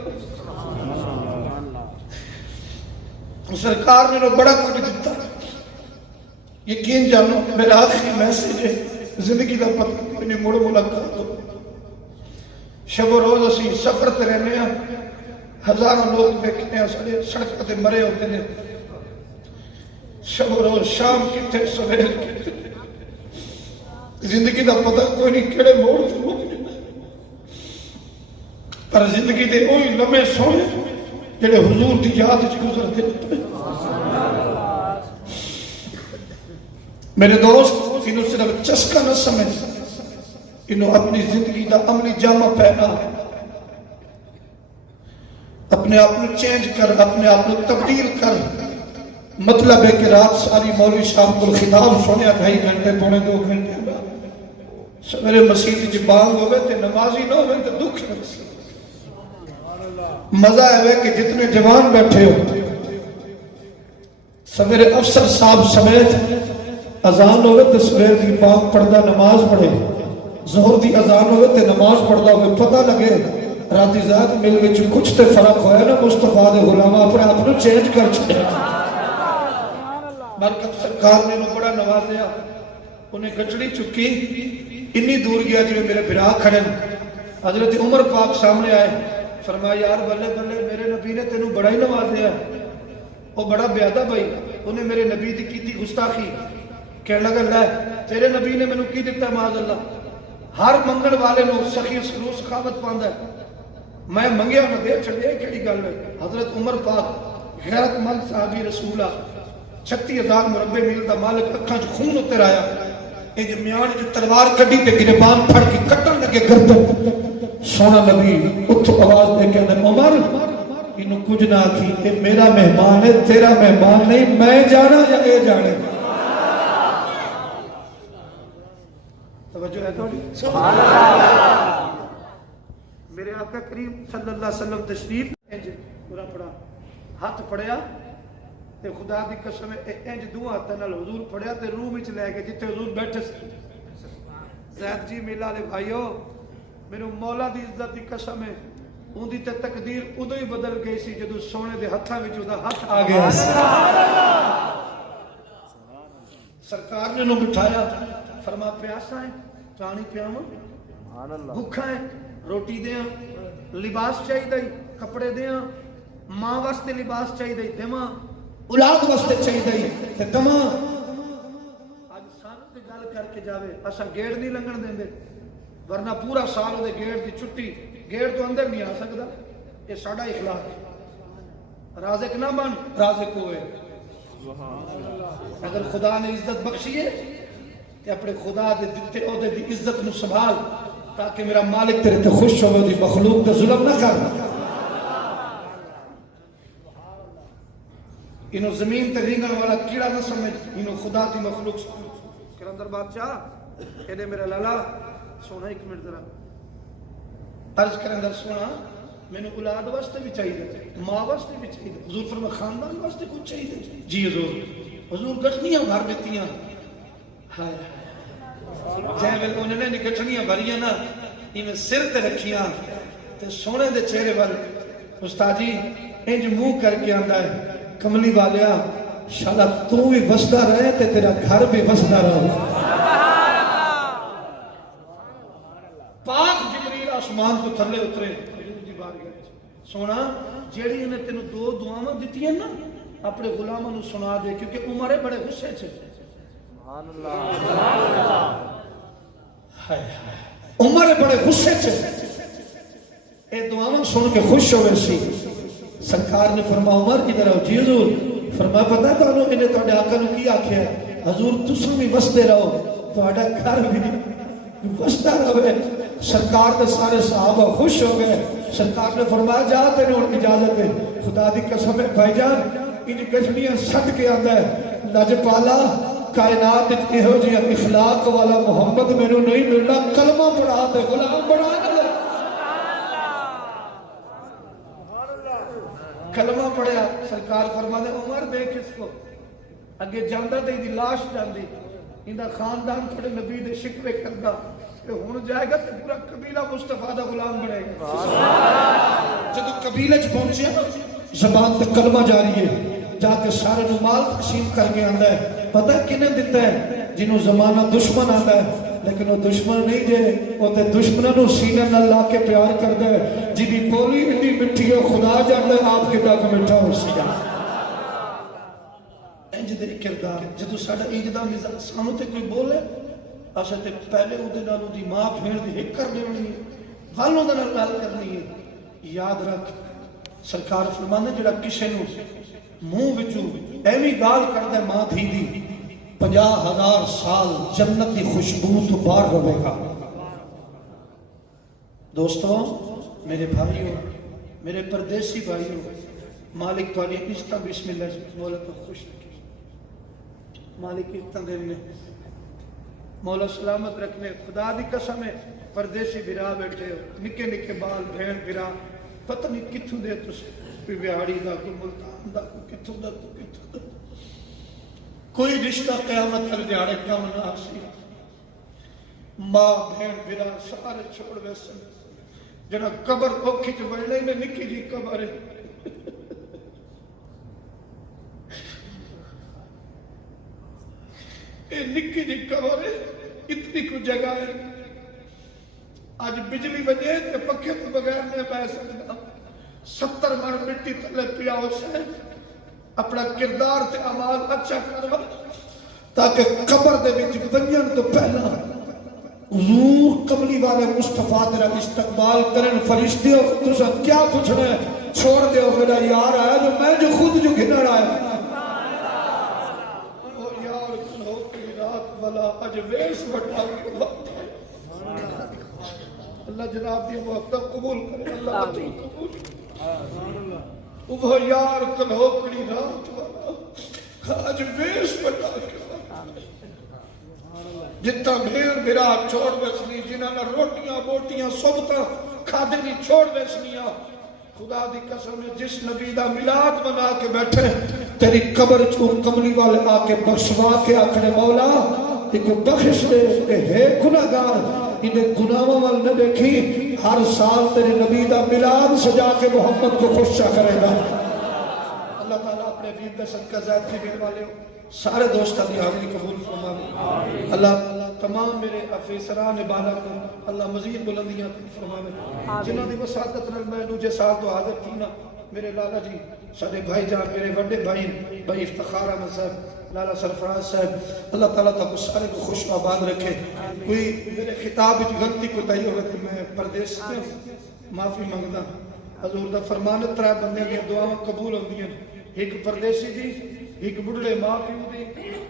سرکار نے نو بڑا کچھ دیتا، یقین جانو میرا آخری میسج ہے، زندگی دا پتہ کوئی نہیں، مڑ ملاقات ہو۔ شب و روز اسی سفر تے رہنے ہیں، ہزاروں لوگ دیکھنے ہیں سارے سڑک تے مرے ہوتے ہیں، شب و روز شام کتنے سویر کتنے، زندگی دا پتہ کوئی نہیں کیڑے موڑ تے مکنے، پر زندگی دے اوہی لمحے سونے جڑے حضور دی یاد وچ گزرتے ہیں۔ میرے دوست انہوں صرف چسکا نہ سمجھ، انہوں اپنی زندگی دا عملی جامہ پہنا، اپنے آپ کو چینج کر، اپنے آپ کو تبدیل کر۔ مطلب ہے کہ رات ساری مولوی صاحب کو خطاب سنیا 2.5 گھنٹے پونے 2 گھنٹے، سویرے مسجد جی بانگ ہوئے تے نمازی نہ ہوئے تے دکھ ہے۔ مزہ ہے کہ جتنے جوان بیٹھے ہو، سویرے افسر صاحب سمیت اذان ہوئے تو سویر دی پاک پڑھدا نماز پڑھے، ظہر دی اذان ہوئے تو نماز پڑھدا ہوئے، پتہ لگے راتی ذات مل وچ کچھ تے فرق ہویا نا، مصطفیٰ دے غلامہ اپنے آپ کو چینج کر چھڑے۔ برکت سرکار نے انہوں بڑا نوازیا، انہیں گچڑی چکی، انی دور گیا جو میرے بھرا کھڑے، حضرت عمر پاک سامنے آئے، فرمایا یار بلے بلے میرے نبی نے تینوں بڑا ہی نوازیا، وہ بڑا بیادہ بھائی، انہیں میرے نبی دی کی تھی گستاخی، کہنے لگا لے تیرے نبی نے میں کی دیتا ہے معاذ اللہ، ہر منگل والے نو سخی سرور سخاوت پاندہ ہے، میں منگیا نہ دے چھڑے کیڑی گل ہے۔ حضرت عمر پاک غیرت مند صحابی رسولہ 36,000 مربع میل دا مالک، اکھاں جو خون اتر آیا، ایک میان جو تلوار کڈی تے گربان پھڑ کے کٹن لگے گردن، سونا نبی اتھو آواز دے کے عمر انہوں کچھ نہ کی، اے میرا مہمان ہے تیرا مہمان نہیں، میں جانا یا اے جانے۔ توجہ ہے تو سبحان اللہ۔ میرے آقا کریم صلی اللہ علیہ وسلم تشریف انج پورا پڑا، ہاتھ پڑیا تے خدا دی قسم انج دو ہاتھاں نال حضور پڑیا تے روح وچ لے کے جتھے حضور بیٹھے سی۔ زید جی میلہ والے بھائیو، میرے مولا دی عزت دی قسم ہے، اون دی تے تقدیر ادو ہی بدل گئی سی جدوں سونے دے ہتھاں وچ اودہ ہاتھ آ گیا سی۔ سرکار نے انہوں بٹھایا، فرما پیاسا ہے پانی پیاواں، بھوکا ہے روٹی دیاں، لباس چاہیے دے کپڑے دیاں، ماں واسطے لباس چاہیے دے دیواں، اولاد واسطے چاہیے دے تے دواں۔ اج سانوں تے گل کر کے جاوے اساں گیڑ نہیں لنگن دیندے، ورنہ پورا سال دے گیڑ دی چھٹی، گیڑ تو اندر نہیں آ سکدا، یہ ساڈا اخلاق ہے۔ رازق نہ بن، رازق ہوئے۔ اگر خدا نے عزت بخشی ہے کہ اپنے خدا دے دیتے عہدے دی عزت نو سنبھال، تاکہ میرا مالک تیرے تے خوش ہو، دی مخلوق تے ظلم نہ کر۔ انہوں زمین تے رینگن والا کیڑا نہ سمجھ، انہوں خدا دی مخلوق سمجھ۔ کلندر بادشاہ کہنے میرا لالا سونا ایک منٹ ذرا عرض کرندر سونا، میں نے اولاد واسطے بھی چاہیے، ماں واسطے بھی چاہیے، حضور فرما خاندان واسطے کچھ چاہیے؟ جی حضور۔ حضور گٹھنیاں بھر دیتیاں، ہائے جائے ویل انہوں نے گٹھنیاں بھریاں نا، انہیں سر تے رکھیاں تے سونے دے چہرے وال استاد جی انج منہ کر کے آندا ہے، کملی والیا شالا تو بھی وسدا رہے تے تیرا گھر بھی وسدا رہے۔ پاک جبریل آسمان تو تھلے اترے، حضور دی بارگاہ سونا جیڑی انہیں تینوں 2 دعاواں دتیاں نا اپنے غلاموں نو سنا دے، کیونکہ عمر بڑے غصے سے، عمر بڑے غصے سے اے دعاواں سن کے خوش ہوئے سی۔ سرکار نے فرما عمر ادھر آؤ۔ جی حضور۔ فرما پتہ تو انہیں تھوڑے آقا نے کی آکھیا ہے، حضور تساں بھی وسدے رہو، تہاڈا گھر بھی وسدا رہے۔ سرکار دے سارے صحابہ خوش ہو گئے. سرکار نے فرمایا جا تیرے اور اجازت ہے. خدا دی قسم ہے بھائی جان ان گشنیاں سٹ کے آندا ہے لجپالا کائنات یہو جی اخلاق والا محمد مینوں نہیں ملنا. کلمہ پڑھا تے غلام بنا دے. کلمہ پڑھیا. سرکار فرماتے عمر دیکھ اس کو اگے جاندہ تے دی لاش جاندی اندا خاندان تھوڑے نبی دے شکوے کردا کہ ہن جائے گا تے پورا قبیلہ مصطفیٰ دا غلام بنے گا. جدو قبیلے چ پہنچیا زبان تے کلمہ جاری ہے. جا کے سارے نو مال تقسیم کر کے آندا ہے. پتہ ہے کنے دیتا ہے؟ جنہوں زمانہ دشمن آندا ہے لیکن وہ دشمن نہیں جے وہ تے دشمنوں نو سینے نال لا کے پیار کردا ہے. جی دی بولی اتنی مٹھی ہے خدا جاندا ہے آپ کتنا کا میٹھا ہو سی. انج دے کردار جدو ساڈا انج دا مزاج سانو تے کوئی بولے اساں تے پہلے اودے نال دی ماں بھین دی ہک کر دینی ہے والوں دے نال گل کرنی ہے. یاد رکھ سرکار فرماندے جڑا کسے نو منہ وچوں ایویں گال کردا ماں دھی دی 50,000 سال جنت کی خوشبو تو باہر رہے گا. دوستوں میرے بھائیوں میرے پردیسی بھائیوں مالک والی عزت بسم اللہ مولا تو خوش رکھے. مالک عزت دینے مولا سلامت رکھنے. خدا دی قسم ہے پردیسی بھرا بیٹھے ہو نکے نکے بال بہن بھرا پتہ نہیں کتھوں دے تسے کوئی بہاڑی دا کوئی ملتان دا کوئی کتھوں دا کوئی کتھوں دا کوئی رشتہ قیامت کر دیاڑے کم نہ آسی. ماں بہن بھرا سارے چھوڑ ویسن جڑا قبر اوکھی چ بڑھنے میں نکی جی قبر ہے. اے نکی جی قبر ہے اتنی کو جگہ ہے. آج بجلی وجے تے پکھے تو بغیر میں بہ سکتا 70 من مٹی تلے پیا اسے اپنا کردار تے اعمال اچھا کروا تاکہ قبر دے وچ ونجن تو پہلا حضور قبلی والے مصطفیٰ تیرا استقبال کرن. فرشتے ہو تسا کیا پوچھنا ہے چھوڑ دیو میرا یار آیا جو میں جو خود جو گھنڑ آیا. او یار کھلو کی رات والا اج ویس بٹا کے وقت اللہ جناب دی محبت قبول کرے. اللہ بچوں قبول کرے. وہ یار کلو کڑی رات والا اج ویس بٹا کے جتا بھیر بھرا چھوڑ بیسنی جنہاں نے روٹیاں بوٹیاں صبتاں کھادے نہیں چھوڑ بیسنیاں. خدا دی قسم ہے جس نبی دا میلاد منا کے بیٹھے تیری قبر چوں کملی والے آ کے بخشوا کے آکھنے مولا ایک بخش دے کہ ہے گناہگار انہیں گناہوں وال نہ دیکھی. ہر سال تیرے نبی دا میلاد سجا کے محمد کو خوش کرے گا. اللہ تعالیٰ اپنے حبیب کا صدقہ زائد کی بین والے ہو سارے دوستاں دی حاضری قبول فرمائے. اللہ تمام میرے افیسران بالا کو اللہ مزید بلندیاں فرمائے. جنہوں نے وساطت نال میں دوجے سال تو حاضر تھی نا میرے لالا جی سارے بھائی جان میرے بڑے بھائی افتخار احمد صاحب لالا سرفراز صاحب اللہ تعالیٰ تک سارے کو خوش و آباد رکھے. کوئی میرے خطاب وچ غلطی کوتاہی ہوگی تو میں پردیس سے معافی منگدا. حضور دا فرمان 3 بندے دی دعاواں قبول ہوندیاں ایک پردیسی دی ایک بڑھڑے ماں پیو دی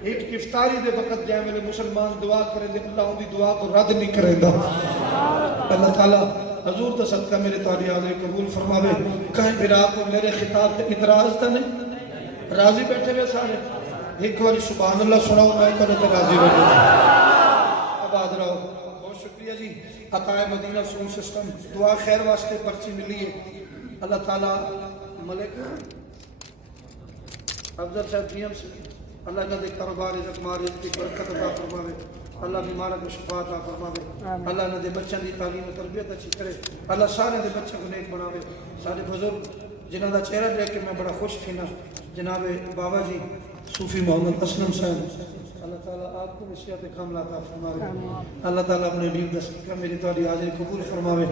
ایک افطاری دے وقت جائے میرے مسلمان دعا کریں دے اللہ ان دی دعا کو رد نہیں کریں دا. اللہ تعالیٰ حضور دا صدقہ میرے تاری حاضری قبول فرماوے. کہیں بھرا کو میرے خطاب تے اعتراض تا نہیں راضی بیٹھے ہوئے سارے ایک باری سبحان اللہ سناؤ میں کرے تے راضی بیٹھے آباد رہو. بہت شکریہ جی. عطائے مدینہ سون سسٹم دعا خیر واسطے پرچی ملی ہے. اللہ تعالیٰ ملک افضل صاحب پی ایم سے اللہ انہاں دے کاروبار عزت مار رزق کی برکت عطا فرماوے. اللہ بیماروں کو شفا عطا فرماوے. اللہ انہاں دے بچوں دی تعلیم و تربیت اچھی کرے. اللہ سارے دے بچوں کو نیک بناوے. سارے بزرگ جنہاں دا چہرہ دیکھ کے میں بڑا خوش تھی نا جناب بابا جی صوفی محمد اسلم صاحب اللہ تعالیٰ آپ کو نصیحت کاملہ عطا فرماوے. اللہ تعالیٰ اپنے حبیب دا صدقہ میری تاری حاضری قبول فرماوے.